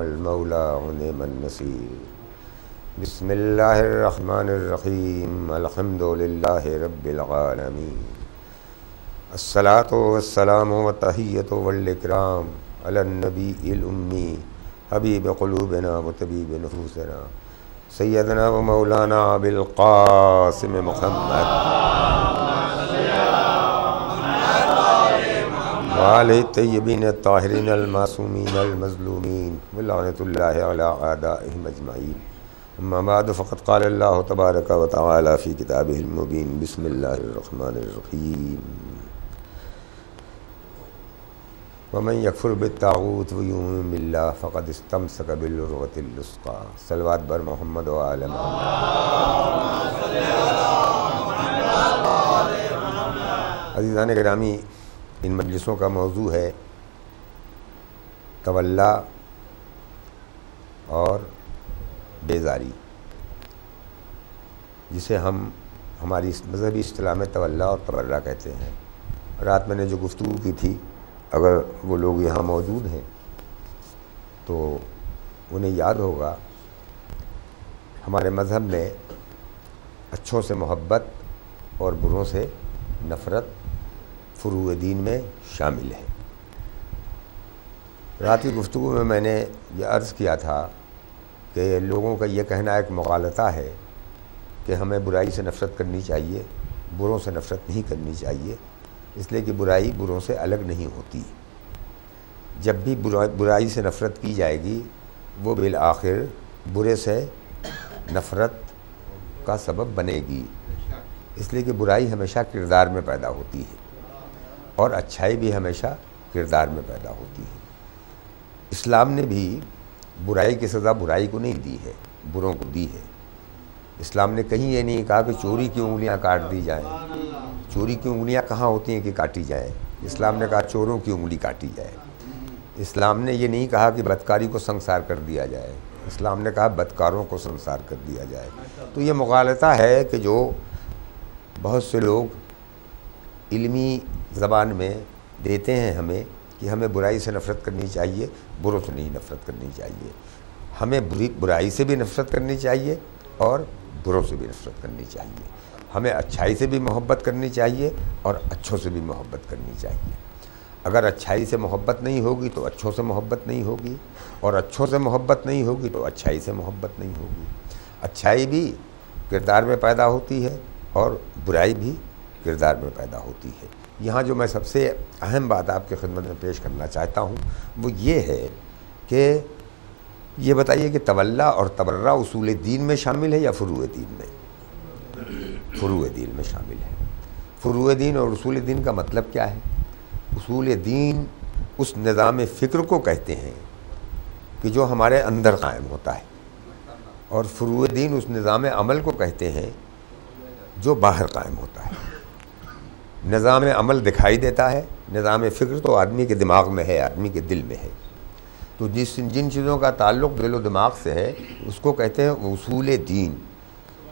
निअमल मौला व निअमन नसीर। बिस्मिल्लाहिर्रहमानिर्रहीम अल्हम्दुलिल्लाहि रब्बिल आलमीन। अस्सलातु वस्सलामु व तहियतु वल इकराम अलन नबीइल उम्मी हबीब क़ुलूबिना व तबीब नुफूसिना सय्यदना व मौलाना अबिल क़ासिम मुहम्मद व आलिहि तय्यबीन ताहिरीन अल मासूमीन अल मज़लूमीन व लानतुल्लाहि अला आदाइहिम अजमईन। अम्मा बाद फ़क़द क़ाल अल्लाहु तबारक व तआला फ़ी किताबिहिल मुबीन। बिस्मिल्लाहिर्रहमानिर्रहीम। वमन यकफुर बित्ताग़ूत व युमिन बिल्लाह फ़क़द इस्तमसक बिल-उर्वतिल वुस्क़ा। सल्लवात बर मोहम्मद व आले मोहम्मद। अज़ीज़ान गिरामी, इन मजलिसों का मौजू है तवल्ला और बेज़ारी, जिसे हम हमारी मज़हबी इस्तिलाह में तवल्ला और तबर्रा कहते हैं। रात मैंने जो गुफ्तगू की थी, अगर वो लोग यहाँ मौजूद हैं तो उन्हें याद होगा, हमारे मज़हब में अच्छों से मोहब्बत और बुरों से नफ़रत फ़ुरूए दीन में शामिल है। रात की गुफ्तगू में मैंने ये अर्ज़ किया था कि लोगों का ये कहना एक मुग़ालता है कि हमें बुराई से नफ़रत करनी चाहिए, बुरों से नफ़रत नहीं करनी चाहिए, इसलिए कि बुराई बुरों से अलग नहीं होती। जब भी बुराई से नफ़रत की जाएगी वो बिल आखिर बुरे से नफ़रत का सबब बनेगी, इसलिए कि बुराई हमेशा किरदार में पैदा होती है और अच्छाई भी हमेशा किरदार में पैदा होती है। इस्लाम ने भी बुराई की सज़ा बुराई को नहीं दी है, बुरों को दी है। इस्लाम ने कहीं ये नहीं कहा कि चोरी की उंगलियां काट दी जाएं। चोरी की उंगलियां कहाँ होती हैं कि काटी जाएं? इस्लाम ने कहा चोरों की उंगली काटी जाए। इस्लाम ने ये नहीं कहा कि बदकारी को संसार कर दिया जाए, इस्लाम ने कहा बदकारों को संसार कर दिया जाए। तो ये मुग़ालता है कि जो बहुत से लोग इल्मी ज़बान में देते हैं हमें कि हमें बुराई से नफ़रत करनी चाहिए, बुरों से नहीं नफ़रत करनी चाहिए। हमें बुराई से भी नफ़रत करनी चाहिए और बुरों से भी नफ़रत करनी चाहिए। हमें अच्छाई से भी मोहब्बत करनी चाहिए और अच्छों से भी मोहब्बत करनी चाहिए। अगर अच्छाई से मोहब्बत नहीं होगी तो अच्छों से मोहब्बत नहीं होगी, और अच्छों से मोहब्बत नहीं होगी तो अच्छाई से मोहब्बत नहीं होगी। अच्छाई भी किरदार में पैदा होती है और बुराई भी किरदार में पैदा होती है। यहाँ जो मैं सबसे अहम बात आपके खिदमत में पेश करना चाहता हूँ वो ये है कि ये बताइए कि तवल्ला और तबर्रा उसूल दीन में शामिल है या फ़ुरूए दीन में? फ़ुरूए दीन में शामिल है। फ़ुरूए दीन और उसूल दीन का मतलब क्या है? उसूल दीन उस निज़ाम फ़िक्र को कहते हैं कि जो हमारे अंदर कायम होता है, और फ़ुरूए दीन उस निज़ाम अमल को कहते हैं जो बाहर कायम होता है। निज़ाम अमल दिखाई देता है, निज़ाम फ़िक्र तो आदमी के दिमाग में है, आदमी के दिल में है। तो जिन चीज़ों का ताल्लुक़ दिल व दिमाग से है उसको कहते हैं उसूल दीन,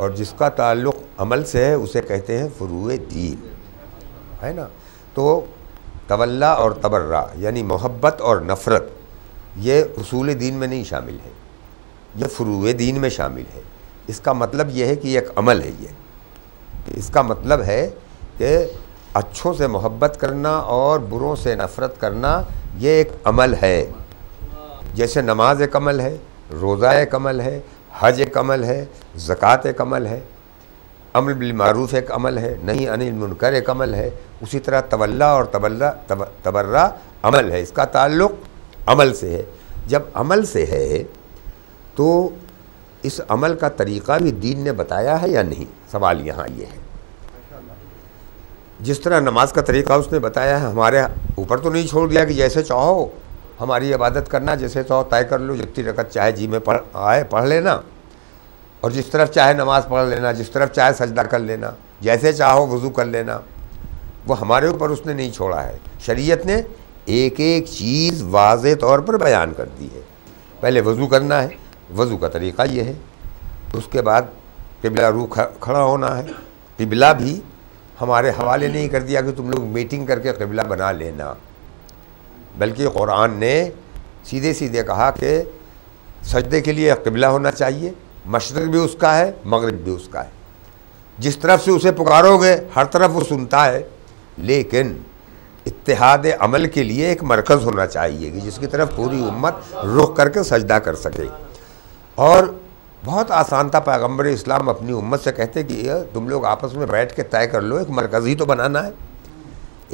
और जिसका ताल्लुक़ अमल से है उसे कहते हैं फ़ुरूए दीन, है ना। तो तवल्ला और तबर्रा यानी मोहब्बत और नफ़रत ये उसूल दीन में नहीं शामिल है, ये फ़ुरूए दीन में शामिल है। इसका मतलब ये है कि एक अमल है। ये इसका मतलब है कि अच्छों से मोहब्बत करना और बुरों से नफ़रत करना ये एक अमल है। जैसे नमाज एक अमल है, रोज़ा एक अमल है, हज एक अमल है, ज़कात एक अमल है, अम्र बिल मारूफ़ एक अमल है, नहीं अनिल मुनकर एक अमल है, उसी तरह तवल्ला और तबर्रा अमल है। इसका ताल्लुक़ अमल से है। जब अमल से है तो इस अमल का तरीक़ा भी दीन ने बताया है या नहीं? सवाल यहाँ ये है। जिस तरह नमाज का तरीक़ा उसने बताया है, हमारे ऊपर तो नहीं छोड़ दिया कि जैसे चाहो हमारी इबादत करना, जैसे चाहो तय कर लो, जितनी रकत चाहे जी में पढ़ लेना, और जिस तरफ चाहे नमाज़ पढ़ लेना, जिस तरफ चाहे सजदा कर लेना, जैसे चाहो वज़ू कर लेना। वो हमारे ऊपर उसने नहीं छोड़ा है। शरीयत ने एक एक चीज़ वाज़े तौर पर बयान कर दी है। पहले वज़ू करना है, वज़ू का तरीक़ा ये है। उसके बाद क़िबला रूख खड़ा होना है। क़िबला भी हमारे हवाले नहीं कर दिया कि तुम लोग मीटिंग करके क़िबला बना लेना, बल्कि कुरान ने सीधे सीधे कहा कि सजदे के लिए क़िबला होना चाहिए, मशरिक़ भी उसका है, मगरिब भी उसका है। जिस तरफ से उसे पुकारोगे हर तरफ वो सुनता है, लेकिन इत्तेहाद अमल के लिए एक मरकज़ होना चाहिए कि जिसकी तरफ पूरी उम्मत रुख करके सजदा कर सके। और बहुत आसान था, पैगम्बर इस्लाम अपनी उम्मत से कहते कि तुम लोग आपस में बैठ के तय कर लो, एक मरकज़ ही तो बनाना है,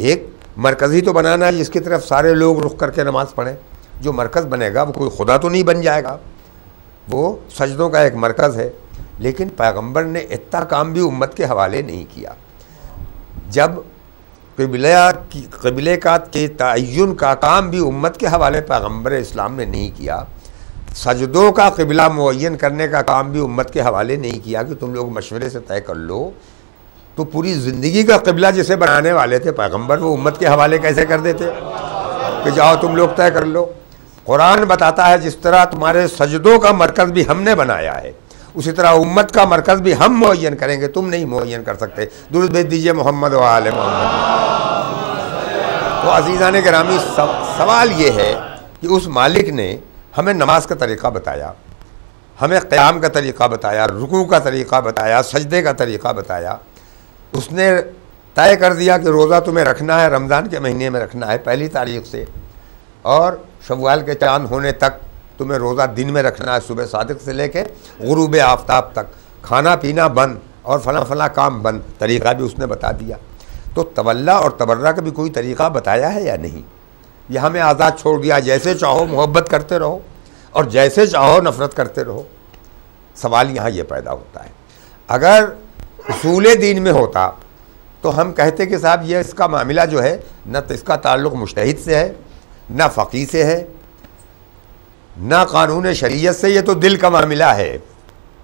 एक मरकज़ ही तो बनाना है जिसकी तरफ सारे लोग रुख करके नमाज़ पढ़ें। जो मरकज़ बनेगा वो कोई खुदा तो नहीं बन जाएगा, वो सजदों का एक मरकज़ है। लेकिन पैगम्बर ने इतना काम भी उम्मत के हवाले नहीं किया। जब क़िबले का तय्युन का काम भी उम्मत के हवाले पैगम्बर इस्लाम ने नहीं किया, सजदों का क़िबला मुअय्यन करने का काम भी उम्मत के हवाले नहीं किया कि तुम लोग मशवरे से तय कर लो, तो पूरी ज़िंदगी का क़िबला जिसे बनाने वाले थे पैगम्बर, वो उम्मत के हवाले कैसे कर देते कि जाओ तुम लोग तय कर लो। कुरान बताता है जिस तरह तुम्हारे सजदों का मरकज़ भी हमने बनाया है, उसी तरह उम्मत का मरकज़ भी हम मुअय्यन करेंगे, तुम नहीं मुअय्यन कर सकते। दुरूद भेज दीजिए मोहम्मद व आले मोहम्मद। तो अज़ीज़ान गिरामी, सवाल ये है कि उस मालिक ने हमें नमाज का तरीक़ा बताया, हमें क़याम का तरीक़ा बताया, रुकू का तरीक़ा बताया, सजदे का तरीक़ा बताया। उसने तय कर दिया कि रोज़ा तुम्हें रखना है, रमज़ान के महीने में रखना है 1 तारीख़ से, और शव्वाल के चाँद होने तक तुम्हें रोज़ा दिन में रखना है, सुबह सादिक से लेके गुरूब आफ्ताब तक, खाना पीना बंद और फला फला काम बंद। तरीक़ा भी उसने बता दिया। तो तवल्ला और तबर्रा का भी कोई तरीक़ा बताया है या नहीं? यह हमें आज़ाद छोड़ दिया, जैसे चाहो मोहब्बत करते रहो और जैसे चाहो नफ़रत करते रहो। सवाल यहाँ ये पैदा होता है, अगर उसूल दीन में होता तो हम कहते कि साहब ये इसका मामला जो है न तो इसका ताल्लुक़ मुज्तहिद से है, न फ़क़ीह से है, न कानून शरीयत से, ये तो दिल का मामला है,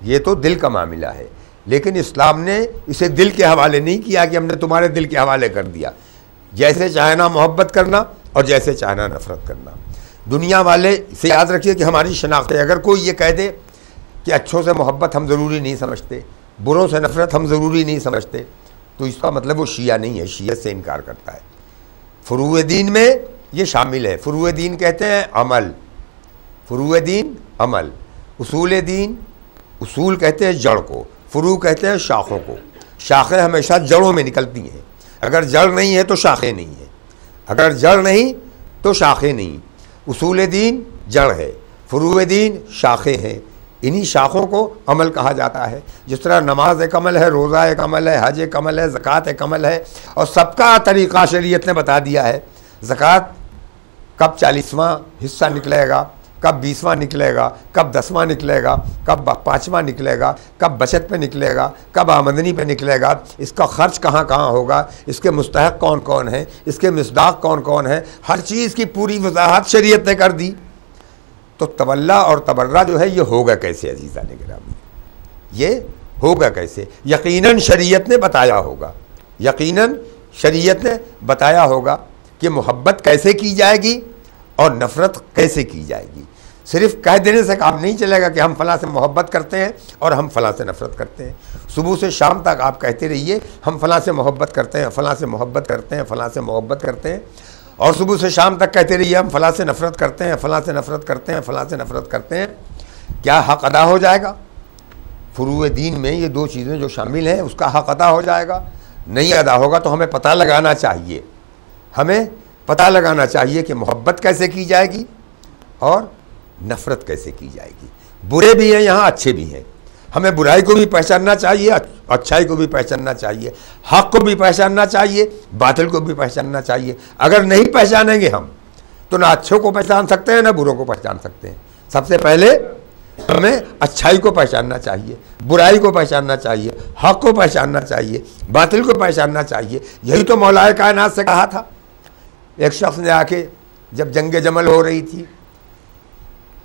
ये तो दिल का मामला है। लेकिन इस्लाम ने इसे दिल के हवाले नहीं किया कि हमने तुम्हारे दिल के हवाले कर दिया। जैसे चाहना मोहब्बत करना और जैसे चाहना नफ़रत करना। दुनिया वाले से याद रखिए कि हमारी शनाख्त है, अगर कोई ये कह दे कि अच्छों से मोहब्बत हम ज़रूरी नहीं समझते, बुरों से नफ़रत हम ज़रूरी नहीं समझते, तो इसका मतलब वो शिया नहीं है, शियत से इनकार करता है। फ़ुरूए दीन में ये शामिल है। फ़ुरूए दीन कहते हैं अमल, फ़ुरूए दीन अमल, उसूल दीन, उसूल कहते हैं जड़ को, फ़ुरू कहते हैं शाखों को। शाखें हमेशा जड़ों में निकलती हैं, अगर जड़ नहीं है तो शाखें नहीं है, अगर जड़ नहीं तो शाखें नहीं। उसूल दीन जड़ है, फ़ुरूए दीन शाखें हैं, इन्हीं शाखों को अमल कहा जाता है। जिस तरह नमाज एक अमल है, रोज़ा एक अमल है, हज एक अमल है, ज़कात एक अमल है, और सबका तरीक़ा शरीयत ने बता दिया है। ज़कात कब 40वां हिस्सा निकलेगा, कब 20वां निकलेगा, कब 10वां निकलेगा, कब 5वां निकलेगा, कब बचत पे निकलेगा, कब आमदनी पे निकलेगा, इसका ख़र्च कहाँ कहाँ होगा, इसके मुस्तहक़ कौन कौन है, इसके मिस्दाक़ कौन कौन है, हर चीज़ की पूरी वजाहत शरीयत ने कर दी। तो तवल्ला और तबर्रा जो है ये होगा कैसे अज़ीज़ान गिरामी, ये होगा कैसे? यकीनन शरीयत ने बताया होगा, यकीनन शरीयत ने बताया होगा कि मोहब्बत कैसे की जाएगी और नफ़रत कैसे की जाएगी। सिर्फ़ कह देने से काम नहीं चलेगा कि हम फ़लाँ से मोहब्बत करते हैं और हम फ़लाँ से नफ़रत करते हैं। सुबह से शाम तक आप कहते रहिए हम फ़लाँ से मोहब्बत करते हैं, फ़लाँ से मोहब्बत करते हैं, फ़लाँ से मोहब्बत करते हैं, और सुबह से शाम तक कहते रहिए हम फ़लाँ से नफ़रत करते हैं, फ़लाँ से नफ़रत करते हैं, फ़लाँ से नफ़रत करते हैं। क्या हक़ अदा हो जाएगा? फ़ुरूए दीन में ये दो चीज़ें जो शामिल हैं उसका हक़ अदा हो जाएगा? नहीं अदा होगा तो हमें पता लगाना चाहिए, हमें पता लगाना चाहिए कि मोहब्बत कैसे की जाएगी और नफ़रत कैसे की जाएगी। बुरे भी हैं यहाँ, अच्छे भी हैं। हमें बुराई को भी पहचानना चाहिए, अच्छाई को भी पहचानना चाहिए, हक़ को भी पहचानना चाहिए, बातिल को भी पहचानना चाहिए। अगर नहीं पहचानेंगे हम तो ना अच्छों को पहचान सकते हैं ना बुरों को पहचान सकते हैं। सबसे पहले हमें अच्छाई को पहचानना चाहिए, बुराई को पहचानना चाहिए, हक़ को पहचानना चाहिए, बातिल को पहचानना चाहिए। यही तो मौलाए कायनात से कहा था। एक शख्स ने आके जब जंग जमल हो रही थी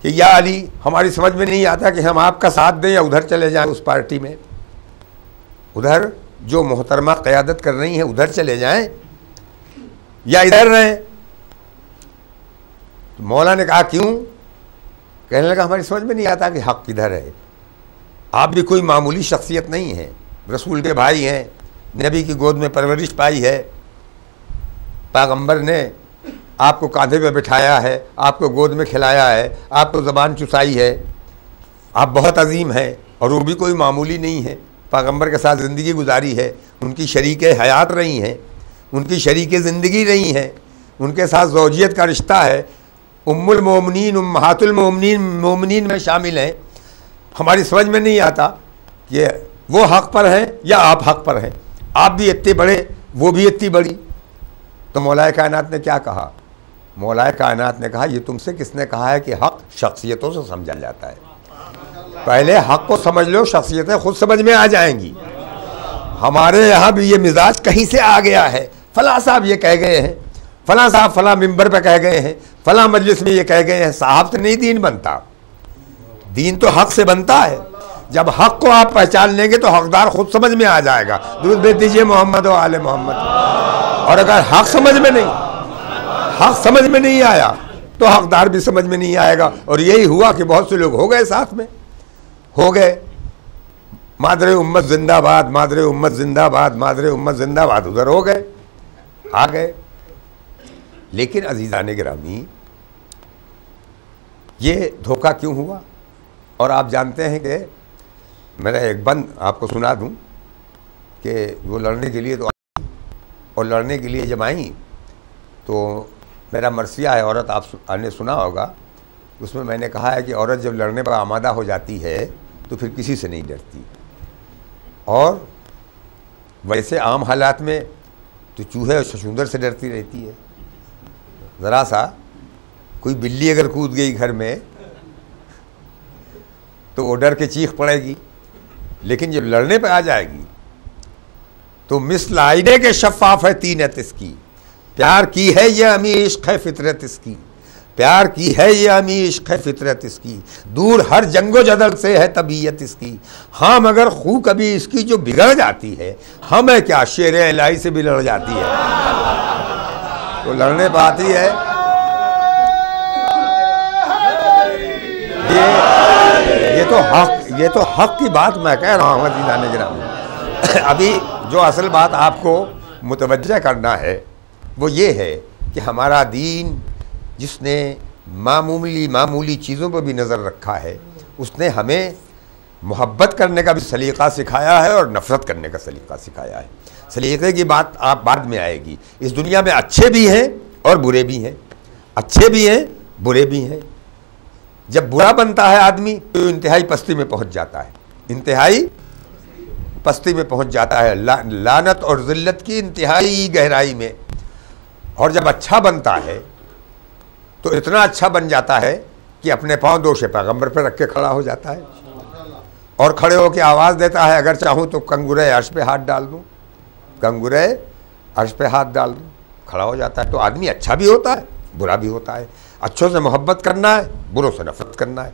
कि या अली, हमारी समझ में नहीं आता कि हम आपका साथ दें या उधर चले जाएं उस पार्टी में, उधर जो मोहतरमा क़यादत कर रही हैं उधर चले जाएं या इधर रहें। तो मौला ने कहा क्यों? कहने लगा हमारी समझ में नहीं आता कि हक़ किधर है। आप भी कोई मामूली शख्सियत नहीं है, रसूल के भाई हैं, नबी की गोद में परवरिश पाई है, पैगम्बर ने आपको कांधे पे बिठाया है, आपको गोद में खिलाया है, आपको ज़बान चुसाई है, आप बहुत अजीम हैं और वो भी कोई मामूली नहीं है। पैगंबर के साथ ज़िंदगी गुजारी है, उनकी शरीक हयात रही हैं, उनकी शरीक ज़िंदगी रही हैं, उनके साथ ज़ौजियत का रिश्ता है, उम्मुल मोमिनीन उम्महातुल मोमिनीन में शामिल हैं। हमारी समझ में नहीं आता कि वो हक़ पर हैं या आप हक़ पर हैं, आप भी इतने बड़े, वो भी इतनी बड़ी। तो मौलाए कायनात ने क्या कहा? मौलाए कायनात ने कहा, ये तुमसे किसने कहा है कि हक़ शख्सियतों से समझा जाता है? पहले हक़ को समझ लो, शख्सियतें खुद समझ में आ जाएंगी। हमारे यहाँ भी ये मिजाज कहीं से आ गया है, फ़लाँ साहब ये कह गए हैं, फ़लाँ साहब फ़लाँ मिंबर पे कह गए हैं, फ़लाँ मजलिस में ये कह गए हैं। साहब से नहीं दीन बनता, दीन तो हक़ से बनता है। जब हक़ को आप पहचान लेंगे तो हक़दार खुद समझ में आ जाएगा। दूध भेज दीजिए मोहम्मद व आले मोहम्मद। और अगर हक़ समझ में नहीं आया तो हक़दार भी समझ में नहीं आएगा। और यही हुआ कि बहुत से लोग हो गए, साथ में हो गए, मादरे उम्मत जिंदाबाद, मादरे उम्मत जिंदाबाद, मादरे उम्मत जिंदाबाद, उधर हो गए, आ गए। लेकिन अजीज़ान गिरामी, ये धोखा क्यों हुआ? और आप जानते हैं कि मेरा एक बंद आपको सुना दूं कि वो लड़ने के लिए तो आई, और लड़ने के लिए जब आई तो मेरा मरसिया है औरत, आपने सुना होगा, उसमें मैंने कहा है कि औरत जब लड़ने पर आमादा हो जाती है तो फिर किसी से नहीं डरती। और वैसे आम हालात में तो चूहे और छछूंदर से डरती रहती है। ज़रा सा कोई बिल्ली अगर कूद गई घर में तो वो डर के चीख पड़ेगी, लेकिन जब लड़ने पर आ जाएगी तो मिसल आईने के शफ़ाफ़ है तीनत इसकी, प्यार की है ये अमी इश्क़ है फितरत इसकी, प्यार की है ये अमी इश्क़ है फितरत इसकी, दूर हर जंगो जदल से है तबीयत इसकी। हाँ मगर खूब कभी इसकी जो बिगड़ जाती है, हमें क्या शेर इलाही से भी लड़ जाती है, तो लड़ने पर आती है। ये तो हक की बात मैं कह रहा हूँ अज़ीज़ान गिरामी। अभी जो असल बात आपको मुतवज्जा करना है वो ये है कि हमारा दीन, जिसने मामूली चीज़ों पर भी नज़र रखा है, उसने हमें मोहब्बत करने का भी सलीक़ा सिखाया है और नफ़रत करने का सलीक़ा सिखाया है। सलीक़े की बात आप बाद में आएगी। इस दुनिया में अच्छे भी हैं और बुरे भी हैं, अच्छे भी हैं बुरे भी हैं। जब बुरा बनता है आदमी तो इंतहाई पस्ती में पहुंच जाता है, इंतहाई पस्ती में पहुंच जाता है, लानत और ज़िल्लत की इंतहाई गहराई में। और जब अच्छा बनता है तो इतना अच्छा बन जाता है कि अपने पाँव दोषे पैगंबर पर रख के खड़ा हो जाता है, और खड़े होकर आवाज़ देता है, अगर चाहूँ तो कंगुरे अर्श पे हाथ डाल दूँ, कंगुरे अर्श पे हाथ डाल दूँ, खड़ा हो जाता है। तो आदमी अच्छा भी होता है बुरा भी होता है। अच्छों से मोहब्बत करना है, बुरों से नफ़रत करना है।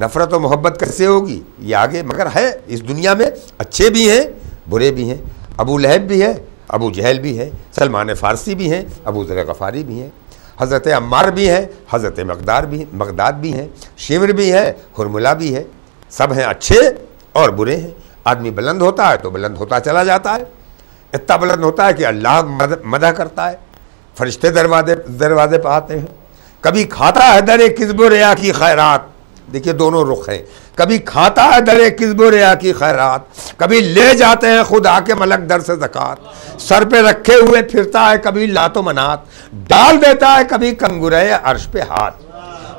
नफ़रत और मोहब्बत कैसे होगी ये आगे, मगर है इस दुनिया में अच्छे भी हैं बुरे भी हैं। अबू लहब भी है, अबू जहल भी है, सलमान फ़ारसी भी हैं, अबू ज़र गफ़ारी भी हैं, हज़रत अम्मार भी हैं, हज़रत मक़दाद भी हैं, शिमर भी है, हुरमुला भी है। सब हैं अच्छे और बुरे हैं। आदमी बुलंद होता है तो बुलंद होता चला जाता है, इतना बुलंद होता है कि अल्लाह मदह करता है, फरिश्ते दरवाजे पर आते हैं। कभी खाता है दर किज़्ब व रिया की खैरात, देखिए दोनों रुख हैं, कभी खाता है दर किज़्ब व रिया की खैरात, कभी ले जाते हैं खुदा के मलक दर से ज़कात, सर पे रखे हुए फिरता है कभी लातो मनात, डाल देता है कभी कंगुरे अर्श पे हाथ,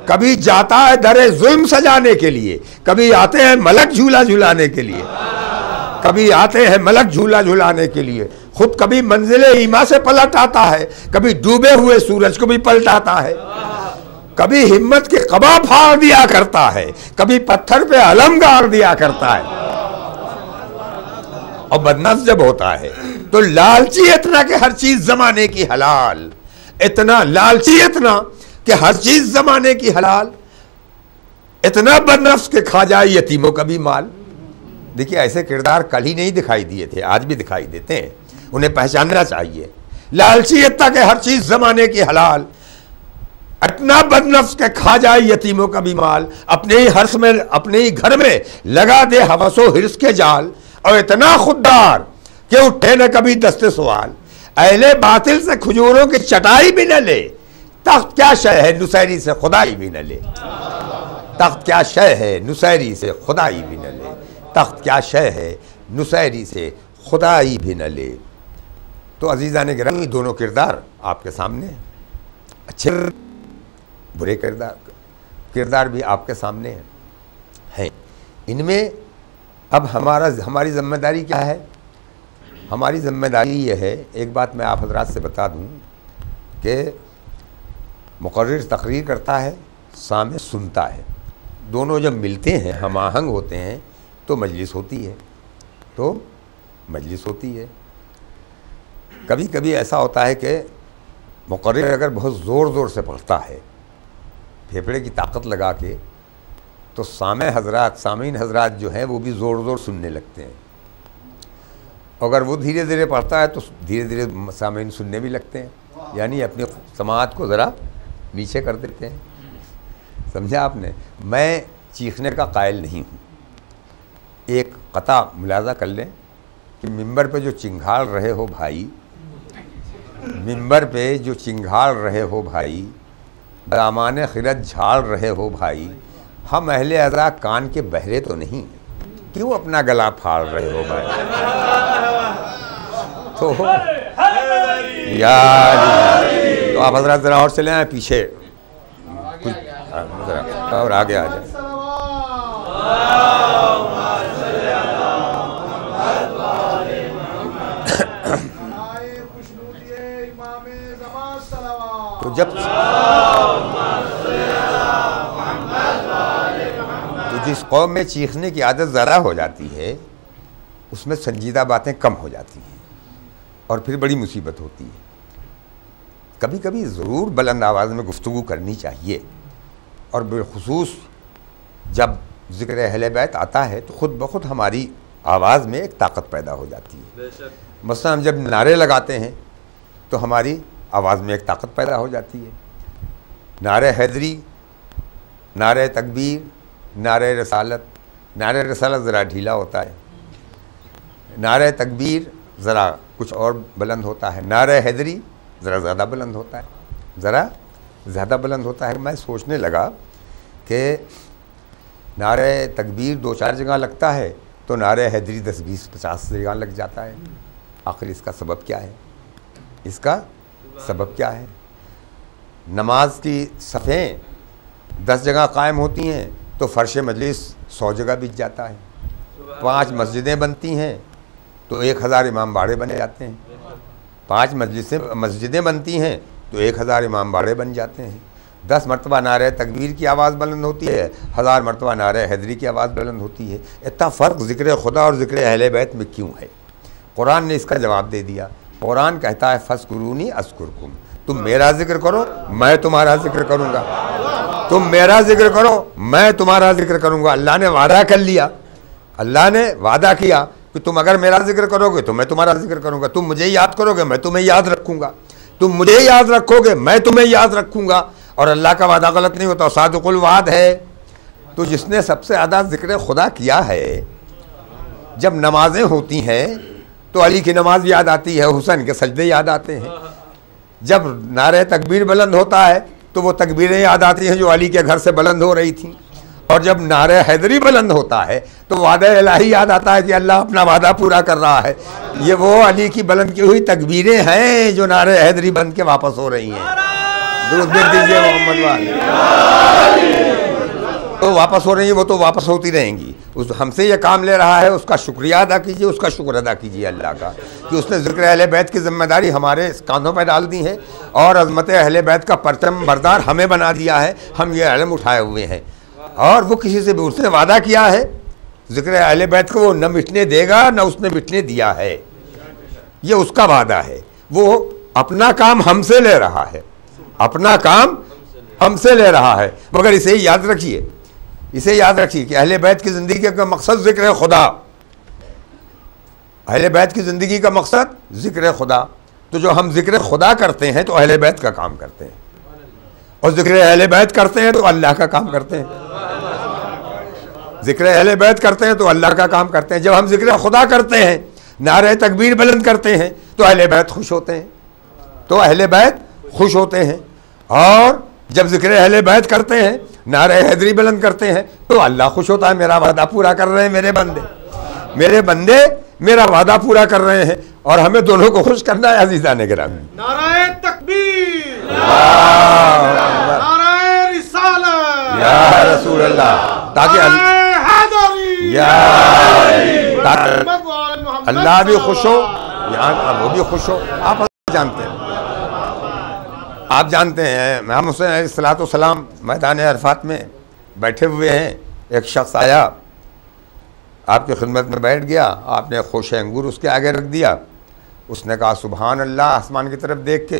कभी जाता है दर जुल्म सजाने के लिए, कभी आते हैं मलक झूला झुलाने के लिए, कभी आते हैं मलक झूला झुलाने के लिए। खुद कभी मंजिले ईमा से पलट आता है, कभी डूबे हुए सूरज को भी पलटाता है, कभी हिम्मत के कबा फाड़ दिया करता है, कभी पत्थर पे अलम गाड़ दिया करता है। और बदनफ्स जब होता है तो लालची इतना कि हर चीज जमाने की हलाल, इतना लालची इतना कि हर चीज जमाने की हलाल, इतना बदनफ्स के खा जाए यतीमों का भी माल। देखिए ऐसे किरदार कल ही नहीं दिखाई दिए थे, आज भी दिखाई देते हैं, उन्हें पहचानना चाहिए। लालची इतना कि हर चीज जमाने की हलाल, इतना बदनफ्स के खा जाए यतीमों का भी माल, अपने ही हर्ष में अपने ही घर में लगा दे हवसो हिर्स के जाल, और इतना खुददार कि उठे न कभी दस्ते सवाल, अहले बातिल से खजूरों की चटाई भी न ले, तख्त क्या शय है नुसैरी से खुदाई भी न ले, तख्त क्या शय है नुसैरी से खुदाई भी न ले, तख्त क्या शय है नुसैरी से खुदाई भी न ले। तो अजीज़ान गिरामी, दोनों किरदार आपके सामने, अच्छे बुरे किरदार भी आपके सामने हैं। इनमें अब हमारी ज़िम्मेदारी क्या है? हमारी ज़िम्मेदारी ये है, एक बात मैं आप हज़रात से बता दूं कि मुक़र्रिर तकरीर करता है, सामे सुनता है, दोनों जब मिलते हैं, हम आहंग होते हैं, तो मजलिस होती है, तो मजलिस होती है। कभी कभी ऐसा होता है कि मुक़र्रिर अगर बहुत ज़ोर से पढ़ता है, फेफड़े की ताकत लगा के, तो सामीन हजरात जो हैं वो भी ज़ोर सुनने लगते हैं। अगर वो धीरे धीरे पढ़ता है तो धीरे धीरे सामीन सुनने भी लगते हैं, यानी अपनी समाअत को ज़रा नीचे कर देते हैं। समझा आपने? मैं चीखने का कायल नहीं हूँ। एक कता मुलाज़ा कर लें कि मिंबर पे जो चिंघाड़ रहे हो भाई, मिंबर पे जो चिंघाड़ रहे हो भाई, दामाने खिरत झाड़ रहे हो भाई, हम अहले अज़ा कान के बहरे तो नहीं, क्यों अपना गला फाड़ रहे हो भाई? तो यार, तो आप हज़रात ज़रा और चले आए पीछे कुछ, ज़रा और आगे आ जाए। तो जब जिस कौम में चीखने की आदत ज़रा हो जाती है, उसमें संजीदा बातें कम हो जाती हैं और फिर बड़ी मुसीबत होती है। कभी कभी ज़रूर बुलंद आवाज़ में गुफ्तगू करनी चाहिए, और बिलखुसूस जब ज़िक्र अहले बैत आता है तो ख़ुद ब ख़ुद हमारी आवाज़ में एक ताकत पैदा हो जाती है। मसलन हम जब नारे लगाते हैं तो हमारी आवाज़ में एक ताकत पैदा हो जाती है। नारे हैदरी, नारे तकबीर, नारे रसालत। नारे रसालत ज़रा ढीला होता है, नारे तकबीर ज़रा कुछ और बुलंद होता है, नारे हैदरी ज़रा ज़्यादा बुलंद होता है, ज़रा ज़्यादा बुलंद होता है। मैं सोचने लगा कि नारे तकबीर 2-4 जगह लगता है तो नारे हैदरी 10-20-50 जगह लग जाता है। आखिर इसका सबब क्या है? इसका सबब क्या है? नमाज की सफ़ें 10 जगह कायम होती हैं तो फ़र्श मजलिस 100 जगह बिछ जाता है। 5 मस्जिदें बनती हैं तो 1000 इमाम बाड़े बने जाते हैं। 5 मस्जिदें बनती हैं तो 1000 इमाम बाड़े बन जाते हैं। 10 मरतबा नारे तकबीर की आवाज़ बुलंद होती है, 1000 मरतबा नारे हैदरी की आवाज़ बुलंद होती है। इतना फ़र्क ज़िक्र खुदा और ज़िक्र अहले बैत में क्यों है? कुरान ने इसका जवाब दे दिया। कुरान कहता है फ़ज़्कुरूनी अज़्कुरकुम, तुम मेरा ज़िक्र करो मैं तुम्हारा ज़िक्र करूँगा, तुम मेरा ज़िक्र करो मैं तुम्हारा ज़िक्र करूँगा। अल्लाह ने वादा कर लिया, अल्लाह ने वादा किया कि तुम अगर मेरा ज़िक्र करोगे तो मैं तुम्हारा ज़िक्र करूँगा, तुम मुझे याद करोगे मैं तुम्हें याद रखूँगा, तुम मुझे याद रखोगे मैं तुम्हें याद रखूँगा। और अल्लाह का वादा गलत नहीं होता, सादिकुल वाद है। तो जिसने सबसे ज़्यादा ज़िक्र खुदा किया है, जब नमाज़ें होती हैं तो अली की नमाज याद आती है, हुसैन के सजदे याद आते हैं। जब नारे तकबीर बुलंद होता है तो वो तकबीरें याद आती हैं जो अली के घर से बुलंद हो रही थी। और जब नारे हैदरी बुलंद होता है तो वादा इलाही याद आता है कि अल्लाह अपना वादा पूरा कर रहा है। ये वो अली की बुलंद की हुई तकबीरें हैं जो नारे हैदरी बन के वापस हो रही हैं। दुरूद भेज दीजिए मोहम्मद वाले। तो वापस हो रही है, वो तो वापस होती रहेंगी। उस हमसे ये काम ले रहा है, उसका शुक्रिया अदा कीजिए, उसका शुक्र अदा कीजिए अल्लाह का कि उसने ज़िक्र अहले बैत की ज़िम्मेदारी हमारे कांधों पर डाल दी है और अज़मत अहले बैत का परचम बरदार हमें बना दिया है। हम ये इल्म उठाए हुए हैं और वो किसी से भी उसने वादा किया है ज़िक्र अहले बैत को वो न मिटने देगा न उसने मिटने दिया है। ये उसका वादा है। वो अपना काम हमसे ले रहा है, अपना काम हमसे ले रहा है। मगर इसे याद रखिए, इसे याद रखिए कि अहले बैत की ज़िंदगी का मकसद ज़िक्र खुदा, अहले बैत की ज़िंदगी का मकसद ज़िक्र खुदा। तो जो हम ज़िक्र खुदा करते हैं तो अहले बैत का काम करते हैं, और ज़िक्र अहले बैत करते हैं तो अल्लाह का काम करते हैं। ज़िक्र अहले बैत करते हैं तो अल्लाह का काम करते हैं। जब हम ज़िक्र खुदा करते हैं, नारे तकबीर बुलंद करते हैं तो अहले बैत खुश होते हैं, तो अहले बैत खुश होते हैं। और जब जिक्र अहले बैत करते हैं, नारे हैदरी बुलंद करते हैं, तो अल्लाह खुश होता है, मेरा वादा पूरा कर रहे हैं मेरे बंदे मेरा वादा पूरा कर रहे हैं। और हमें दोनों को खुश करना है अज़ीज़ान गिरामी। नाराए तकबीर, नाराए रिसालत, या रसूल अल्लाह, ताकि अल्लाह भी खुश हो, यहाँ वो भी खुश हो। आप जानते हैं इमाम हुसैन अलैहिस्सलाम मैदान अरफात में बैठे हुए हैं। एक शख्स आया, आपकी खिदमत में बैठ गया, आपने खोश अंगूर उसके आगे रख दिया। उसने कहा सुभान अल्लाह, आसमान की तरफ देख के।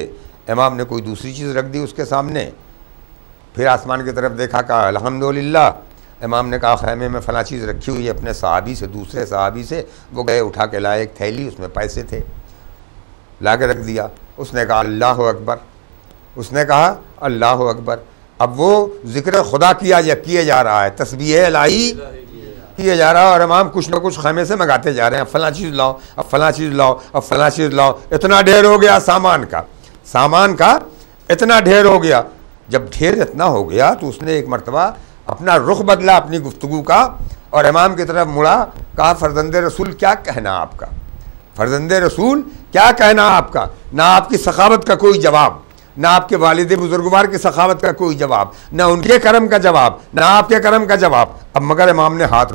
इमाम ने कोई दूसरी चीज़ रख दी उसके सामने, फिर आसमान की तरफ देखा, कहा अल्हम्दुलिल्लाह। इमाम ने कहा खैमे में फ़लाँ चीज़ रखी हुई है अपने सहाबी से, दूसरे सहाबी से। वो गए, उठा के लाए एक थैली, उसमें पैसे थे, ला के रख दिया। उसने कहा अल्लाह अकबर, उसने कहा अल्लाह अकबर। अब वो ज़िक्र खुदा किए जा रहा है, तस्बीह इलाही किए जा रहा है, और इमाम कुछ न कुछ खैमे से मंगाते जा रहे हैं। अब फ़लाँ चीज़ लाओ, अब फ़लाँ चीज़ लाओ, अब फ़लाँ चीज़ लाओ। इतना ढेर हो गया सामान का इतना ढेर हो गया। जब ढेर इतना हो गया तो उसने एक मरतबा अपना रुख बदला अपनी गुफ्तगू का, और इमाम की तरफ मुड़ा, कहा फर्जंदे रसूल क्या कहना आपका, फर्जंदे रसूल क्या कहना आपका। ना आपकी सखावत का कोई जवाब, ना आपके वालिद बुजुर्गवार की सखावत का कोई जवाब, ना उनके करम का जवाब, ना आपके करम का जवाब। अब मगर इमाम ने हाथ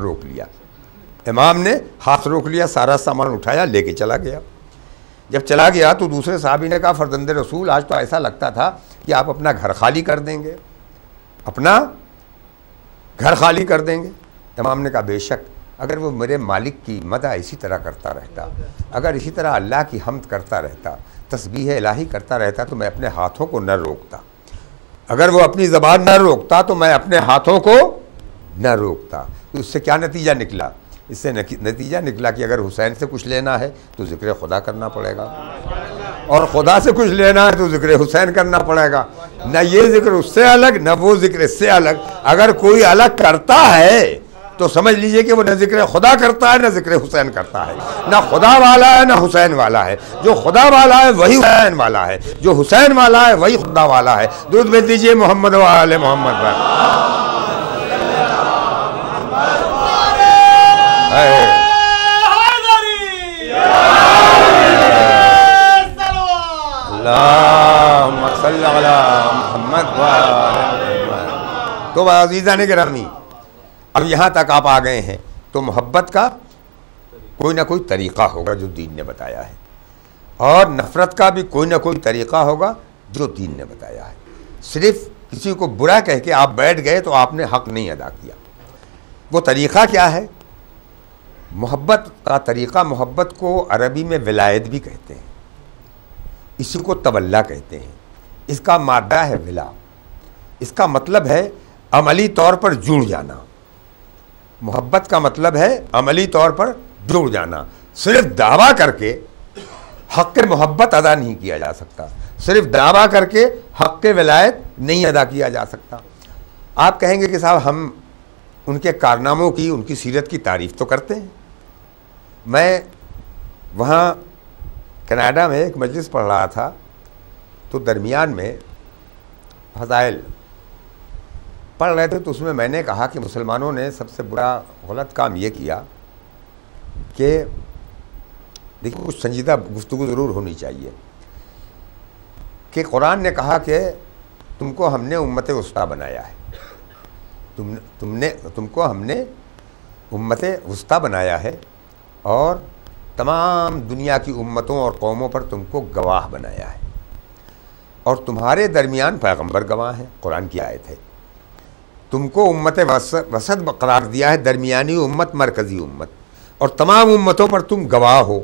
रोक लिया, सारा सामान उठाया, लेके चला गया। जब चला गया तो दूसरे साहबी ने कहा फर्जंदे रसूल, आज तो ऐसा लगता था कि आप अपना घर खाली कर देंगे, अपना घर खाली कर देंगे। इमाम ने कहा बेशक, अगर वो मेरे मालिक की मदह इसी तरह करता रहता, अगर इसी तरह अल्लाह की हम्द करता रहता, तस्बीह इलाही करता रहता, तो मैं अपने हाथों को न रोकता। अगर वो अपनी ज़बान न रोकता तो मैं अपने हाथों को न रोकता। तो इससे क्या नतीजा निकला? इससे नतीजा निकला कि अगर हुसैन से कुछ लेना है तो ज़िक्र खुदा करना पड़ेगा, और खुदा से कुछ लेना है तो ज़िक्र हुसैन करना पड़ेगा। न ये ज़िक्र उससे अलग, न वो ज़िक्र इससे अलग। अगर कोई अलग करता है तो समझ लीजिए कि वो न ज़िक्र खुदा करता है, न ज़िक्र हुसैन करता है। न खुदा वाला है, न हुसैन वाला है। जो खुदा वाला है वही हुसैन वाला है, जो हुसैन वाला है वही खुदा वाला है। दूध भेज दीजिए मोहम्मद व आले मोहम्मद पर। तो अज़ीज़ान गिरामी, अब यहाँ तक आप आ गए हैं तो मोहब्बत का कोई ना कोई तरीक़ा होगा जो दीन ने बताया है, और नफ़रत का भी कोई ना कोई तरीक़ा होगा जो दीन ने बताया है। सिर्फ़ किसी को बुरा कह के आप बैठ गए तो आपने हक़ नहीं अदा किया। वो तरीक़ा क्या है? मोहब्बत का तरीक़ा, मोहब्बत को अरबी में विलायत भी कहते हैं, इसी को तवल्ला कहते हैं। इसका मादा है विला। इसका मतलब है अमली तौर पर जुड़ जाना। मोहब्बत का मतलब है अमली तौर पर जुड़ जाना। सिर्फ दावा करके हक़ मोहब्बत अदा नहीं किया जा सकता, सिर्फ दावा करके हक़ विलायत नहीं अदा किया जा सकता। आप कहेंगे कि साहब हम उनके कारनामों की, उनकी सीरत की तारीफ़ तो करते हैं। मैं वहाँ कनाडा में एक मजलिस पढ़ रहा था, तो दरमियान में फ़ज़ाइल पढ़ रहे थे, तो उसमें मैंने कहा कि मुसलमानों ने सबसे बुरा गलत काम ये किया कि देखिए, कुछ संजीदा गुफ्तगू ज़रूर होनी चाहिए, कि कुरान ने कहा कि तुमको हमने उम्मत वस्ता बनाया है, तुमको हमने उम्मत वस्ता बनाया है, और तमाम दुनिया की उम्मतों और कौमों पर तुमको गवाह बनाया है, और तुम्हारे दरमियान पैगंबर गवाह हैं। कुरान की आयत है। तुमको उम्मत वसत करार दिया है, दरमियानी उम्मत, मरकज़ी उम्मत, और तमाम उम्मतों पर तुम गवाह हो,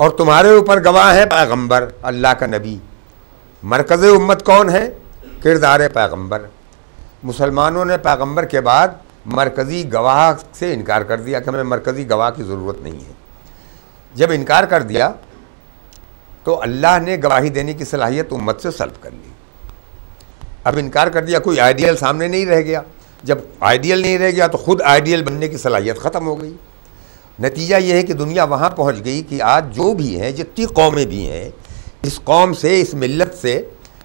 और तुम्हारे ऊपर गवाह है पैगंबर, अल्लाह का नबी। मरकज़ उम्मत कौन है? किरदार पैगंबर। मुसलमानों ने पैगंबर के बाद मरकज़ी गवाह से इनकार कर दिया कि हमें मरकज़ी गवाह की ज़रूरत नहीं है। जब इनकार कर दिया तो अल्लाह ने गवाही देने की सलाहियत उम्मत से सल्ब कर ली। अब इनकार कर दिया, कोई आइडियल सामने नहीं रह गया। जब आइडियल नहीं रह गया तो ख़ुद आइडियल बनने की सलाहियत ख़त्म हो गई। नतीजा ये है कि दुनिया वहाँ पहुँच गई कि आज जो भी हैं, जितनी कौमें भी हैं, इस कौम से, इस मिल्लत से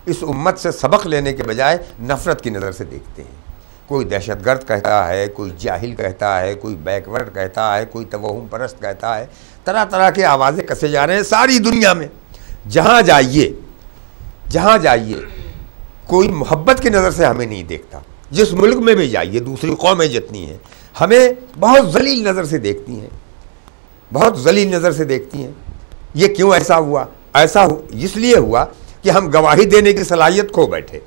इस उम्मत से सबक लेने के बजाय नफ़रत की नज़र से देखते हैं। कोई दहशतगर्द कहता है, कोई जाहिल कहता है, कोई बैकवर्ड कहता है, कोई तवहुम परस्त कहता है। तरह तरह के आवाज़ें कसे जा रहे हैं सारी दुनिया में। जहाँ जाइए कोई मोहब्बत की नज़र से हमें नहीं देखता। जिस मुल्क में भी जाइए, दूसरी कौमें जितनी हैं हमें बहुत जलील नज़र से देखती हैं, बहुत जलील नज़र से देखती हैं। ये क्यों ऐसा हुआ? इसलिए हुआ कि हम गवाही देने की सलाहियत खो बैठे।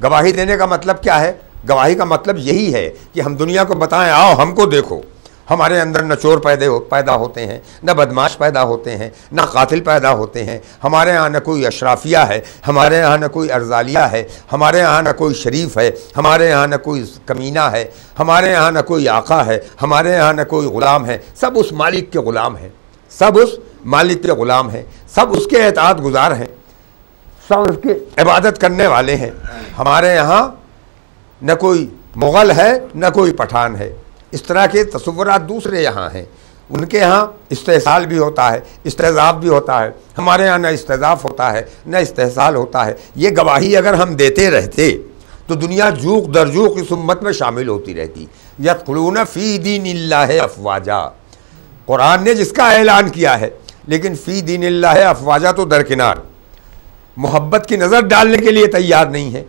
गवाही देने का मतलब क्या है? गवाही का मतलब यही है कि हम दुनिया को बताएं, आओ हमको देखो। हमारे अंदर न चोर पैदा होते हैं, न बदमाश पैदा होते हैं, न कातिल पैदा होते हैं। हमारे यहाँ न कोई अशराफिया है, हमारे यहाँ न कोई अर्जालिया है, हमारे यहाँ न कोई शरीफ है, हमारे यहाँ न कोई कमीना है, हमारे यहाँ न कोई आका है, हमारे यहाँ न कोई ग़ुलाम है। सब उस मालिक के ग़ुलाम हैं, सब उसके एताअत गुज़ार हैं, सब उसकी इबादत करने वाले हैं। हमारे यहाँ न कोई मुग़ल है, न कोई पठान है। इस तरह के तसव्वुरात दूसरे यहाँ हैं। उनके यहाँ इस्तेहसाल भी होता है, इस्तेज़ाफ़ भी होता है। हमारे यहाँ न इस्तेज़ाफ़ होता है, न इस्तेहसाल होता है। ये गवाही अगर हम देते रहते तो दुनिया जूक दर जूक इस उम्मत में शामिल होती रहती। यदखुलून फ़ी दीनिल्लाहि अफ़वाजा, कुरान ने जिसका ऐलान किया है, लेकिन फ़ी दीनिल्लाहि अफ़वाजा तो दरकिनार, मोहब्बत की नज़र डालने के लिए तैयार नहीं है।